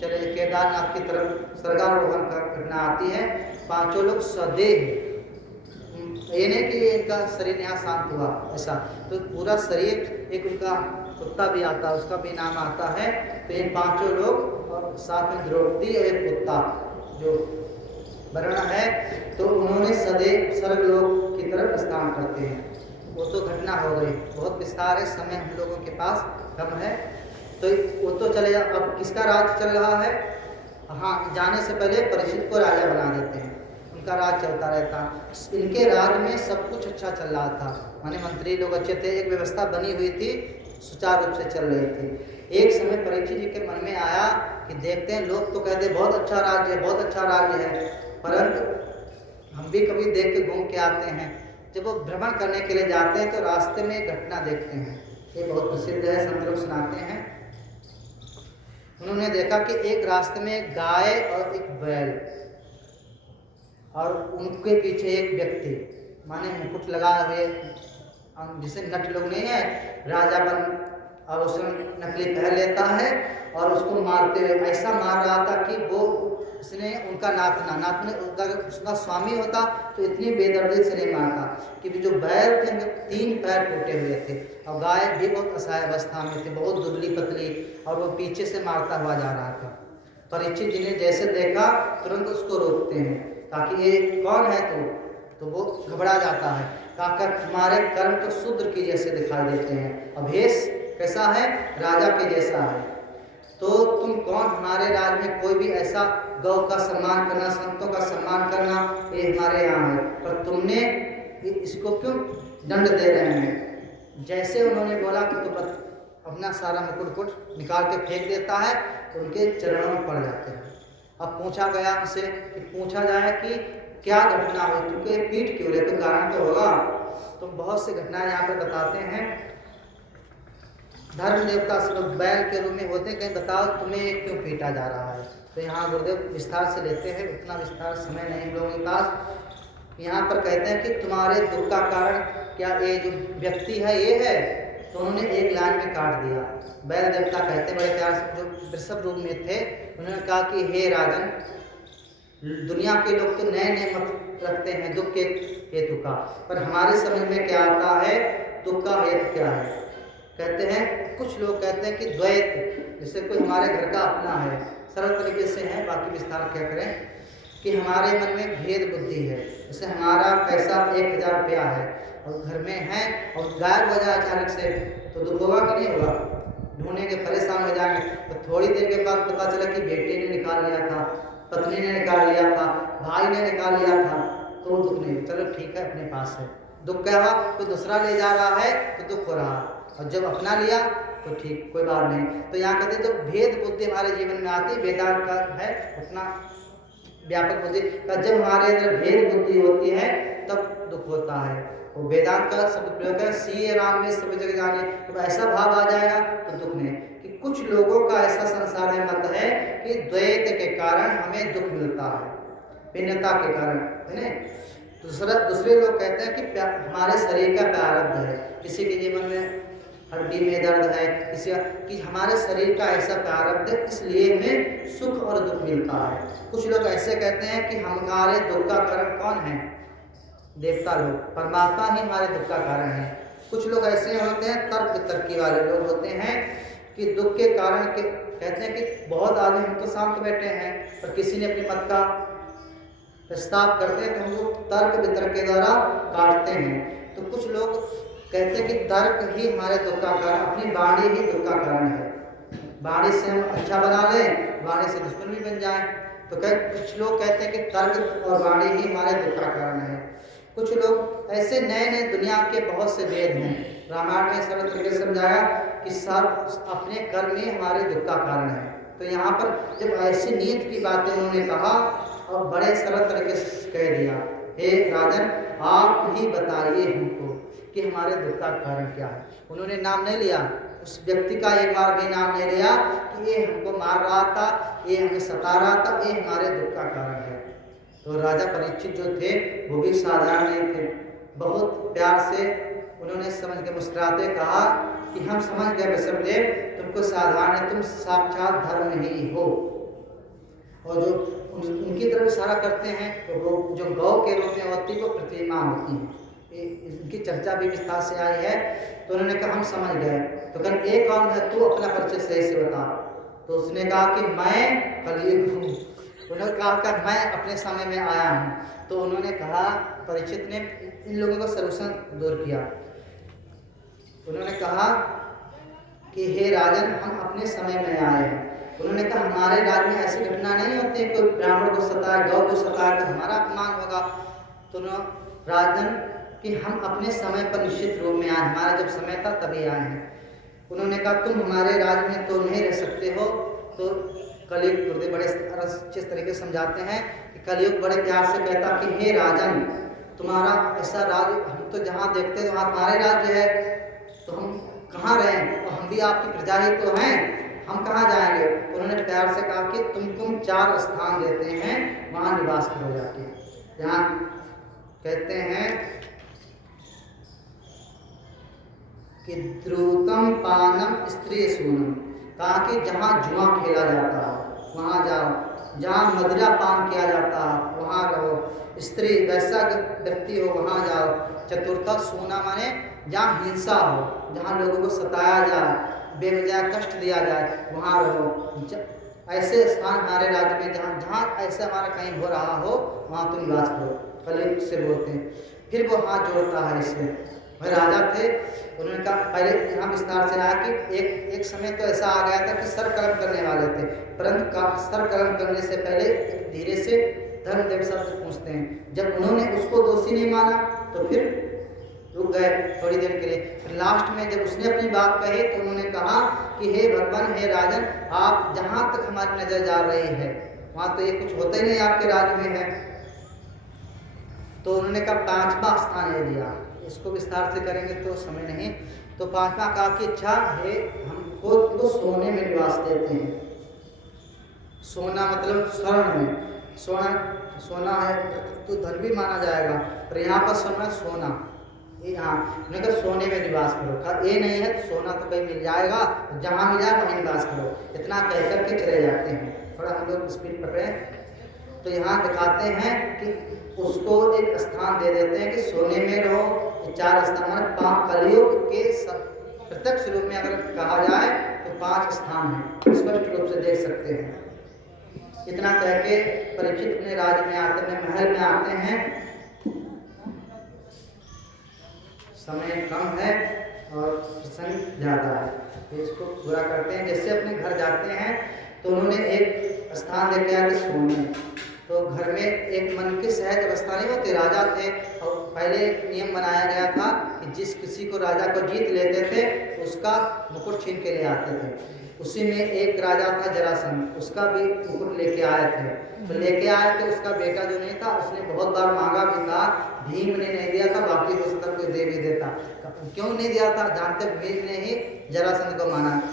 चले केदारनाथ की तरफ स्वर्गारोहण का घटना आती है। पांचों लोग सदेह, ये नहीं कि इनका शरीर यहाँ शांत हुआ ऐसा, तो पूरा शरीर, एक उनका कुत्ता भी आता है, उसका भी नाम आता है। तो इन पांचों लोग और साथ में द्रौपदी और एक कुत्ता जो वर्ण है, तो उन्होंने सदैव स्वर्गलोक की तरफ प्रस्थान करते हैं। वो तो घटना हो गई, बहुत विस्तार है, समय हम लोगों के पास कम है, तो वो तो चले। अब किसका राज चल रहा है? हाँ, जाने से पहले परीक्षित को राजा बना देते हैं, उनका राज चलता रहता। इनके राज में सब कुछ अच्छा चल रहा था, माने मंत्री लोग अच्छे थे, एक व्यवस्था बनी हुई थी, सुचारू रूप से चल रही थी। एक समय परीक्षित जी के मन में आया कि देखते हैं, लोग तो कहते बहुत अच्छा राज्य है, बहुत अच्छा राज्य है, परंतु हम भी कभी देख के घूम के आते हैं। जब वो भ्रमण करने के लिए जाते हैं तो रास्ते में एक घटना देखते हैं, ये बहुत प्रसिद्ध है, संत लोग सुनाते हैं। उन्होंने देखा कि एक रास्ते में एक गाय और एक बैल और उनके पीछे एक व्यक्ति, माने मुकुट लगाए हुए, जिसे नट लोग नहीं है, राजा बन और उसमें नकली पहन लेता है और उसको मारते हुए ऐसा मार रहा था कि वो उसने उनका नाथ ने उसका स्वामी होता तो इतनी बेदर्दी से नहीं मारता कि जो बैल थे 3 पैर टूटे हुए थे और गाय भी बहुत असहाय अवस्था में थी, बहुत दुबली पतली, और वो पीछे से मारता हुआ जा रहा था। परीक्षित जी ने जैसे देखा तुरंत उसको रोकते हैं, ताकि ये कौन है तो वो घबरा जाता है, कहकर तुम्हारे कर्म तो शूद्र की जैसे दिखाई देते हैं, अभेश कैसा है? राजा के जैसा है, तो तुम कौन? हमारे राज्य में कोई भी ऐसा गौ का सम्मान करना, संतों का सम्मान करना, ये हमारे यहाँ है, पर तुमने इसको क्यों दंड दे रहे हैं? जैसे उन्होंने बोला कि तो अपना सारा मुकुट निकाल के फेंक देता है, उनके चरणों में पड़ जाते हैं। अब पूछा गया उनसे कि पूछा जाए कि क्या घटना हुई, तुमको पीठ क्यों रहे, कोई कारण तो होगा। तो बहुत सी घटनाएं यहाँ पर बताते हैं। धर्म देवता सब बैल के रूप में होते हैं, कहीं बताओ तुम्हें क्यों पीटा जा रहा है। तो यहाँ गुरुदेव विस्तार से लेते हैं, उतना विस्तार समय नहीं हम लोगों के पास। यहाँ पर कहते हैं कि तुम्हारे दुख का कारण क्या ये जो व्यक्ति है ये है, तो उन्होंने एक लाइन में काट दिया। बैल देवता कहते बड़े प्यार से, जो वृषभ रूप में थे, उन्होंने कहा कि हे राजन, दुनिया के लोग तो नए नए मत रखते हैं दुख के हेतु का, पर हमारे समझ में क्या आता है दुख का हेतु क्या है। कहते हैं कुछ लोग कहते हैं कि द्वैत, जैसे कोई हमारे घर का अपना है, सरल तरीके से है, बाकी विस्तार क्या करें, कि हमारे मन में भेद बुद्धि है। जैसे हमारा पैसा 1000 रुपया है और घर में है और गायब हो जाए अचानक से, तो दुख होगा कि नहीं होगा? ढूंढने के परेशान हो जाएंगे। तो थोड़ी देर के बाद पता चला कि बेटी ने निकाल लिया था, पत्नी ने निकाल लिया था, भाई ने निकाल लिया था, तो दुख नहीं। चलो ठीक है, अपने पास है। दुख क्या हुआ? कोई दूसरा ले जा रहा है तो दुख हो रहा, और जब अपना लिया तो ठीक, कोई बात नहीं। तो यहाँ कहते हैं जब भेद बुद्धि हमारे जीवन में आती, वेदांत का है उतना व्यापक बुद्धि का, जब हमारे अंदर भेद बुद्धि होती है तब दुख होता है। वो वेदांत का शब्द प्रयोग है, सीए राम में सब जगह जाने, जब ऐसा भाव आ जाएगा तो दुख नहीं। कि कुछ लोगों का ऐसा संसार में मत है कि द्वैत के कारण हमें दुख मिलता है, भिन्नता के कारण, है ना। दूसरे लोग कहते हैं कि हमारे शरीर का प्रारब्ध है, किसी के जीवन में हड्डी में दर्द है, किसी कि हमारे शरीर का ऐसा प्रारब्ध है, इसलिए हमें सुख और दुख मिलता है। कुछ लोग ऐसे कहते हैं कि हमारे दुख का कारण कौन है? देवता लोग, परमात्मा ही हमारे दुख का कारण है। कुछ लोग ऐसे होते हैं तर्क वितर्की वाले लोग होते हैं कि दुख के कारण के कहते हैं कि बहुत आदमी हम तो शांत बैठे हैं, पर किसी ने अपनी मत का प्रस्ताव करते हैं तो हम लोग तर्क वितर्क के द्वारा काटते हैं। तो कुछ लोग कहते हैं कि तर्क ही हमारे दुख का कारण, अपनी वाणी ही दुख का कारण है। वाणी से हम अच्छा बना लें, वाणी से दुश्मन भी बन जाए। तो कुछ लोग कहते हैं कि तर्क और वाणी ही हमारे दुख का कारण है। कुछ लोग ऐसे नए नए दुनिया के बहुत से वेद हैं। रामायण में सरल तरीके से समझाया कि सब अपने कर्म में हमारे दुख का कारण है। तो यहाँ पर जब ऐसी नीति की बातें उन्होंने कहा और बड़े सरल तरीके से कह दिया, हे राजन आप ही बताइए हमको कि हमारे दुख का कारण क्या है। उन्होंने नाम नहीं लिया, उस व्यक्ति का एक बार भी नाम नहीं लिया कि ये हमको मार रहा था, ये हमें सता रहा था, ये हमारे दुख का कारण है। तो राजा परीक्षित जो थे वो भी साधारण नहीं थे, बहुत प्यार से उन्होंने समझ के मुस्कुराते कहा कि हम समझ गए वृषभदेव, तुमको साधारण है, तुम साक्षात धर्म ही हो। और जो उनकी तरफ इशारा करते हैं तो वो जो गौ के रूप में होती है वो पृथ्वी माँ होती है। इनकी चर्चा भी विस्तार से आई है। तो उन्होंने कहा हम समझ गए। तो कहते एक कौन है, तू अपना परिचय सही से बता। तो उसने कहा कि मैं कलयुग हूँ। उन्होंने कहा कि मैं अपने समय में आया हूँ। तो उन्होंने कहा, परीक्षित ने इन लोगों का सलूशन दूर किया। उन्होंने कहा कि हे राजन हम अपने समय में आए हैं। उन्होंने कहा हमारे राज्य में ऐसी घटना नहीं होती, कोई ब्राह्मण को सताए, गौ को सताए तो हमारा अपमान होगा। तो राजन कि हम अपने समय पर निश्चित रूप में आए, हमारा जब समय था तभी आए हैं। उन्होंने कहा तुम हमारे राज्य में तो नहीं रह सकते हो। तो कलयुग गुरुदेव बड़े अच्छे तरीके से समझाते हैं कि कलयुग बड़े प्यार से कहता कि हे राजन तुम्हारा ऐसा राज्य, हम तो जहाँ देखते हैं वहाँ तुम्हारे राज्य है, तो हम कहाँ रहें, और हम भी आपकी प्रजा ही तो हैं, हम कहाँ जाएंगे। उन्होंने प्यार से कहा कि तुम 4 स्थान देते हैं, वहाँ निवास करो जाके। यहाँ कहते हैं कि द्रुतम पानम स्त्री सूनम, कहा कि जहाँ जुआ खेला जाता है वहाँ जाओ, जहाँ मदिरा पान किया जाता है वहाँ रहो, स्त्री वैसा व्यक्ति हो वहाँ जाओ। चतुर्था सोना माने जहाँ हिंसा हो, जहाँ लोगों को सताया जाए, बेवजह कष्ट दिया जाए वहाँ रहो। ऐसे स्थान हमारे राज्य में जहाँ जहाँ ऐसा हमारा कहीं हो रहा हो वहाँ तुम निवास करो, कलयुग से बोलते हैं। फिर वो हाथ जोड़ता है इससे। वह राजा थे, उन्होंने कहा पहले यहाँ विस्तार से आया कि एक समय तो ऐसा आ गया था कि सर कलम करने वाले थे, परंतु सर कलम करने से पहले धीरे से धर्मदेव से पूछते हैं। जब उन्होंने उसको दोषी नहीं माना तो फिर रुक गए थोड़ी देर के लिए। फिर लास्ट में जब उसने अपनी बात कही तो उन्होंने कहा कि हे भगवान, हे राजन, आप जहाँ तक हमारी नजर जा रही है वहाँ तो ये कुछ होता ही नहीं आपके राज्य में है। तो उन्होंने कहा 5वां स्थान ये दिया, इसको विस्तार से करेंगे तो समय नहीं। तो 5वां कहा कि अच्छा है हमको तो सोने में निवास देते हैं। सोना मतलब स्वर्ण में, सोना है तो धन भी माना जाएगा, पर यहाँ पर सोना ये हाँ उन्होंने कहा सोने में निवास करो। कहा ये नहीं है तो सोना तो कहीं मिल जाएगा, जहाँ मिला वहीं निवास करो। इतना कह करके चले जाते हैं। थोड़ा हम लोग स्पीड पढ़ रहे हैं। तो यहाँ दिखाते हैं कि उसको एक स्थान दे देते हैं कि सोने में रहो। 4 स्थान कलयुग के प्रत्यक्ष रूप में अगर कहा जाए तो 5 स्थान हैं, स्पष्ट रूप से देख सकते हैं। इतना कह के परीक्षित अपने राज्य में आते, अपने महल में आते हैं। समय कम है और प्रसंग ज़्यादा है, तो इसको पूरा करते हैं। जैसे अपने घर जाते हैं तो उन्होंने एक स्थान लेके आया कि सोने। तो घर में एक मन की सहज अवस्था नहीं होती, राजा थे और पहले एक नियम बनाया गया था कि जिस किसी को राजा को जीत लेते थे उसका मुकुट छीन के ले आते थे। उसी में एक राजा था जरासंध, उसका भी मुकुट लेके आए थे। तो लेके आए थे, उसका बेटा जो नहीं था उसने बहुत बार मांगा भी था, भीम ने नहीं दिया था, बाकी हो सकता कोई दे भी देता। क्यों नहीं दिया था? जानते भीम ने ही जरासंध को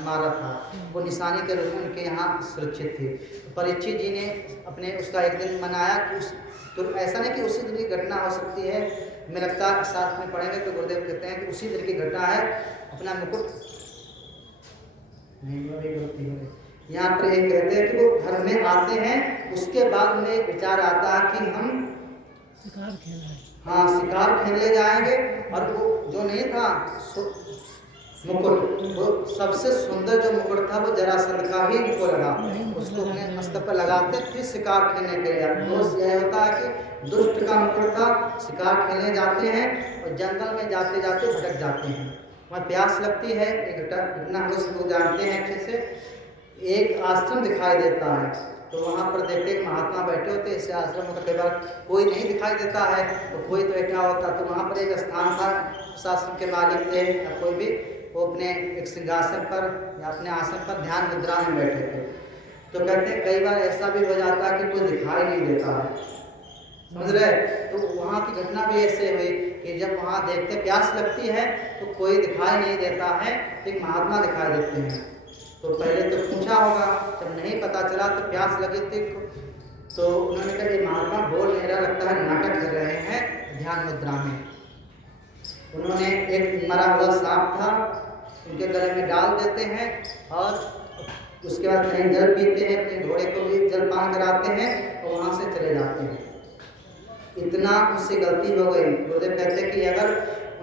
मारा था, वो निशानी के रूप में उनके यहाँ सुरक्षित थी। तो परीक्षित जी ने अपने उसका एक दिन मनाया कि तो ऐसा नहीं कि उसी दिन की घटना हो सकती है, हमें लगता है साथ में पढ़ेंगे तो गुरुदेव कहते हैं कि उसी दिन की घटना है। अपना मुकुट यहाँ पर एक कहते हैं कि वो घर में आते हैं, उसके बाद में एक विचार आता है कि हम शिकार खेलना, हाँ शिकार खेलने जाएंगे। और वो जो नहीं था मुकुट, वो सबसे सुंदर जो मुकुट था वो जरासंध का ही उनको लगा, उसको अपने मस्तक पर लगाते फिर शिकार खेलने के लिए। दोष यह होता है कि दुष्ट का मुकुट था, शिकार खेलने जाते हैं और जंगल में जाते जाते भटक जाते हैं, वहाँ प्यास लगती है। एक घटना हम लोग जानते हैं अच्छे से। एक आश्रम दिखाई देता है तो वहाँ पर देखते कि महात्मा बैठे होते, इससे आश्रम में तो कई बार कोई नहीं दिखाई देता है, तो कोई तो बैठा होता। तो वहाँ पर एक स्थान था, उस आश्रम के मालिक थे या कोई भी, वो अपने एक सिंहासन पर या अपने आसन पर ध्यान मुद्रा में बैठे थे। तो कहते हैं कई बार ऐसा भी हो जाता है कि कोई दिखाई नहीं देता है, समझ रहे। तो वहाँ की घटना भी ऐसे हुई कि जब वहाँ देखते प्यास लगती है तो कोई दिखाई नहीं देता है, एक महात्मा दिखाई देते हैं। तो पहले तो पूछा होगा, जब नहीं पता चला तो प्यास लगी थी, तो उन्होंने कहा ये महात्मा बोल नहीं रहा, लगता है नाटक कर रहे हैं ध्यान मुद्रा में। उन्होंने एक मरा हुआ सांप था, उनके गले में डाल देते हैं और उसके बाद कहीं जल पीते हैं, अपने घोड़े को भी जलपान कराते हैं और वहाँ से चले जाते हैं। इतना उससे गलती हो गई। गुरुदेव कहते हैं कि अगर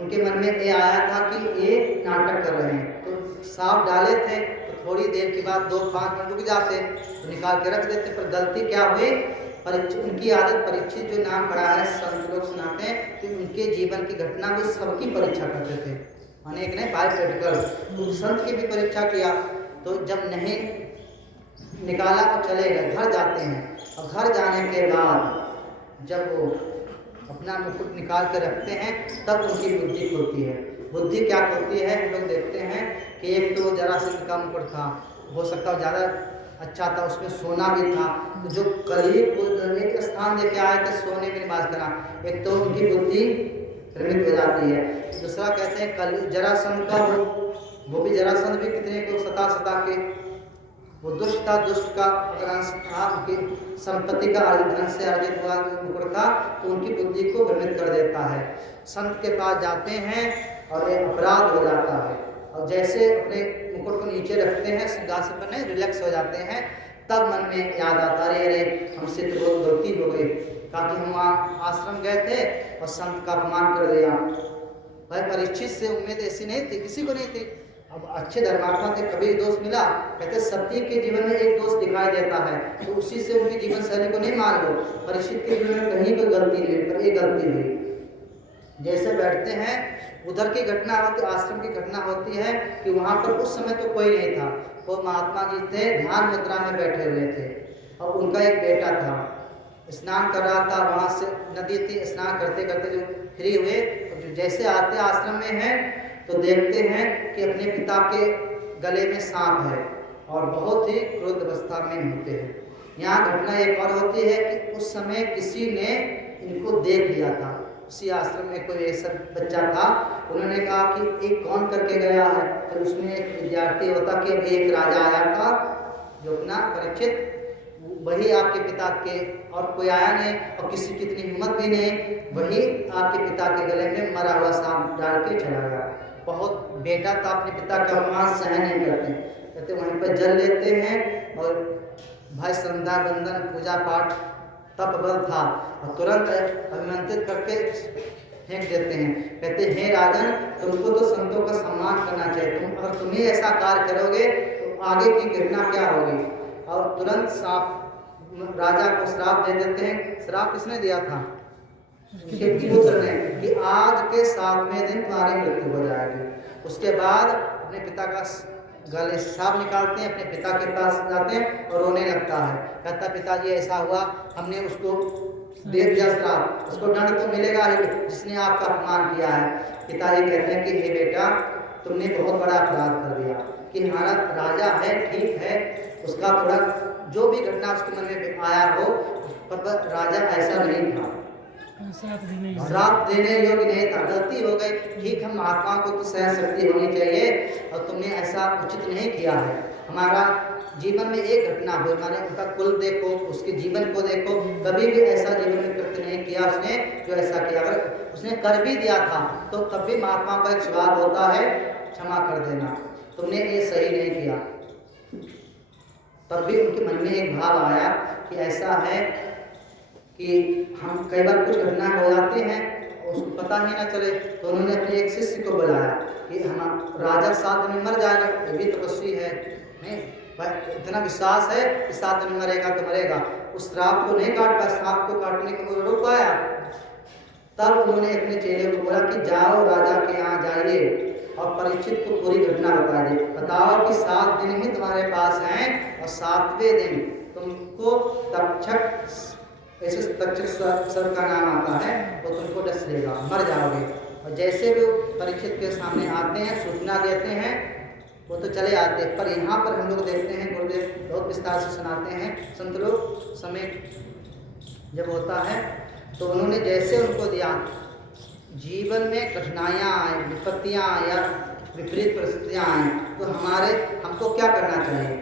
उनके मन में ये आया था कि ये नाटक कर रहे हैं, तो सांप डाले थे तो थोड़ी देर के बाद 2-5 मिनट रुक जाते तो निकाल के रख देते। पर गलती क्या हुई, उनकी आदत, परीक्षित जो नाम पड़ा है, संत लोग सुनाते हैं कि उनके जीवन की घटना को सबकी परीक्षा करते थे, अनेक ने बायोमेडिकल, तो संत की भी परीक्षा किया। तो जब नहीं निकाला तो चले गए, घर जाते हैं। और घर जाने के बाद जब वो अपना मुकुट निकाल कर रखते हैं तब उनकी बुद्धि खुलती है। बुद्धि क्या खुलती है, हम लोग देखते हैं कि एक तो जरासंध का मुकुट था, हो सकता है ज़्यादा अच्छा था, उसमें सोना भी था। तो जो करीब एक स्थान लेके आए थे सोने में निवास करा, एक तो उनकी बुद्धि भ्रमित हो जाती है। दूसरा कहते हैं कल जरासंध का वो भी जरासंध भी कितने को सता के वो दुष्ट था, दुष्ट का अगर अंश था, उनकी संपत्ति का धन से अर्जित हुआ मुकुट था, तो उनकी बुद्धि को भ्रमित कर देता है। संत के पास जाते हैं और एक अपराध हो जाता है, और जैसे अपने मुकुट को नीचे रखते हैं, सिंहासन पर नहीं रिलैक्स हो जाते हैं, तब मन में याद आता अरे अरे हमसे तो बहुत गलती हो गई, ताकि हम वहाँ आश्रम गए थे और संत का अपमान कर दिया। भाई परीक्षित से उम्मीद ऐसी नहीं थी, किसी को नहीं थी। अब अच्छे धर्मात्मा थे, कभी दोस्त मिला, कहते सत्य के जीवन में एक दोस्त दिखाई देता है, तो उसी से उनकी जीवन शैली को नहीं मान लो। परीक्षित के जीवन में कहीं कोई गलती नहीं, पर एक गलती हुई। जैसे बैठते हैं, उधर की घटना होती, आश्रम की घटना होती है कि वहाँ पर उस समय तो कोई नहीं था, वो महात्मा जी थे, ध्यान मुद्रा में बैठे हुए थे, और उनका एक बेटा था, स्नान कर रहा था। वहाँ से नदी थी, स्नान करते करते जो फ्री हुए, जो जैसे आते आश्रम में हैं तो देखते हैं कि अपने पिता के गले में सांप है और बहुत ही क्रोध अवस्था में होते हैं। यहाँ घटना एक और होती है कि उस समय किसी ने इनको देख लिया था, उसी आश्रम में कोई ऐसा बच्चा था, उन्होंने कहा कि एक कौन करके गया है, तो उसमें एक विद्यार्थी होता कि अभी एक राजा आया था जो अपना परीक्षित, वही आपके पिता के, और कोई आया नहीं, और किसी की इतनी हिम्मत भी नहीं, वही आपके पिता के गले में मरा हुआ सांप डाल के चला गया। बहुत बेटा था, अपने पिता का अपमान सहन नहीं करते, कहते वहीं पर जल लेते हैं और भाई संध्या बंदन पूजा पाठ तप बल था, और तुरंत अभिमंत्रित करके फेंक देते हैं। कहते हे राजन, तुमको तो संतों का सम्मान करना चाहिए, अगर तुम ही ऐसा कार्य करोगे तो आगे की घटना क्या होगी। और तुरंत सांप राजा को श्राप दे देते हैं। श्राप किसने दिया था, उसके पुत्र ने, कि आज के 7वें दिन तुम्हारी मृत्यु हो जाएगी। उसके बाद अपने पिता का गले से सांप निकालते हैं, अपने पिता के पास जाते हैं और रोने लगता है, कहता पिताजी ऐसा हुआ, हमने उसको दे दिया श्राप, उसको दंड तो मिलेगा ही जिसने आपका अपमान किया है। पिताजी कहते हैं कि हे बेटा, तुमने बहुत बड़ा अपराध कर दिया, कि हमारा राजा है ठीक है, उसका थोड़ा जो भी घटना उसके मन में आया हो, पर राजा ऐसा नहीं था, श्राप देने योग्य नहीं था, गलती हो गई, ठीक है, महात्मा को तो सहन शक्ति होनी चाहिए, और तुमने ऐसा उचित नहीं किया है। हमारा जीवन में एक घटना हुई, माने उनका कुल देखो, उसके जीवन को देखो, कभी भी ऐसा जीवन में कृत्य नहीं किया उसने जो ऐसा किया। अगर उसने कर भी दिया था तो तब भी महात्मा का एक स्वभाव होता है क्षमा कर देना, तुमने ये सही नहीं किया। तब भी उनके मन में एक भाव आया कि ऐसा है कि हम कई बार कुछ घटना हो जाती हैं उसको पता ही ना चले, तो उन्होंने अपने एक शिष्य को बुलाया कि हम राजा 7 दिन में मर जाएगा, ये भी तपस्वी है, नहीं इतना विश्वास है कि 7 दिन मरेगा तो मरेगा, उस श्राप को नहीं काट पाया, सांप को काटने को रोक पाया। तब उन्होंने अपने चेले को बोला कि जाओ राजा के यहाँ जाइए और परीक्षित को पूरी घटना बता दी, बताओ कि 7 दिन ही तुम्हारे पास हैं और 7वें दिन तुम तुमको तक्षक, ऐसे तक्षक सर का नाम आता है, वो तुमको डस लेगा, मर जाओगे। और जैसे भी परीक्षित के सामने आते हैं, सूचना देते हैं, वो तो चले आते हैं। पर यहाँ पर हम लोग देखते हैं, गुरुदेव बहुत विस्तार से सुनाते हैं, संत लोग समय जब होता है तो उन्होंने जैसे उनको दिया, जीवन में कठिनाइयाँ आए, विपत्तियाँ या विपरीत परिस्थितियाँ आए तो हमको क्या करना चाहिए?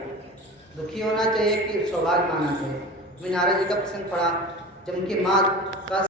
दुखी होना चाहिए कि सौभाग्य मानना चाहिए? मैं नारद जी का प्रसंग पढ़ा, जब उनकी माँ का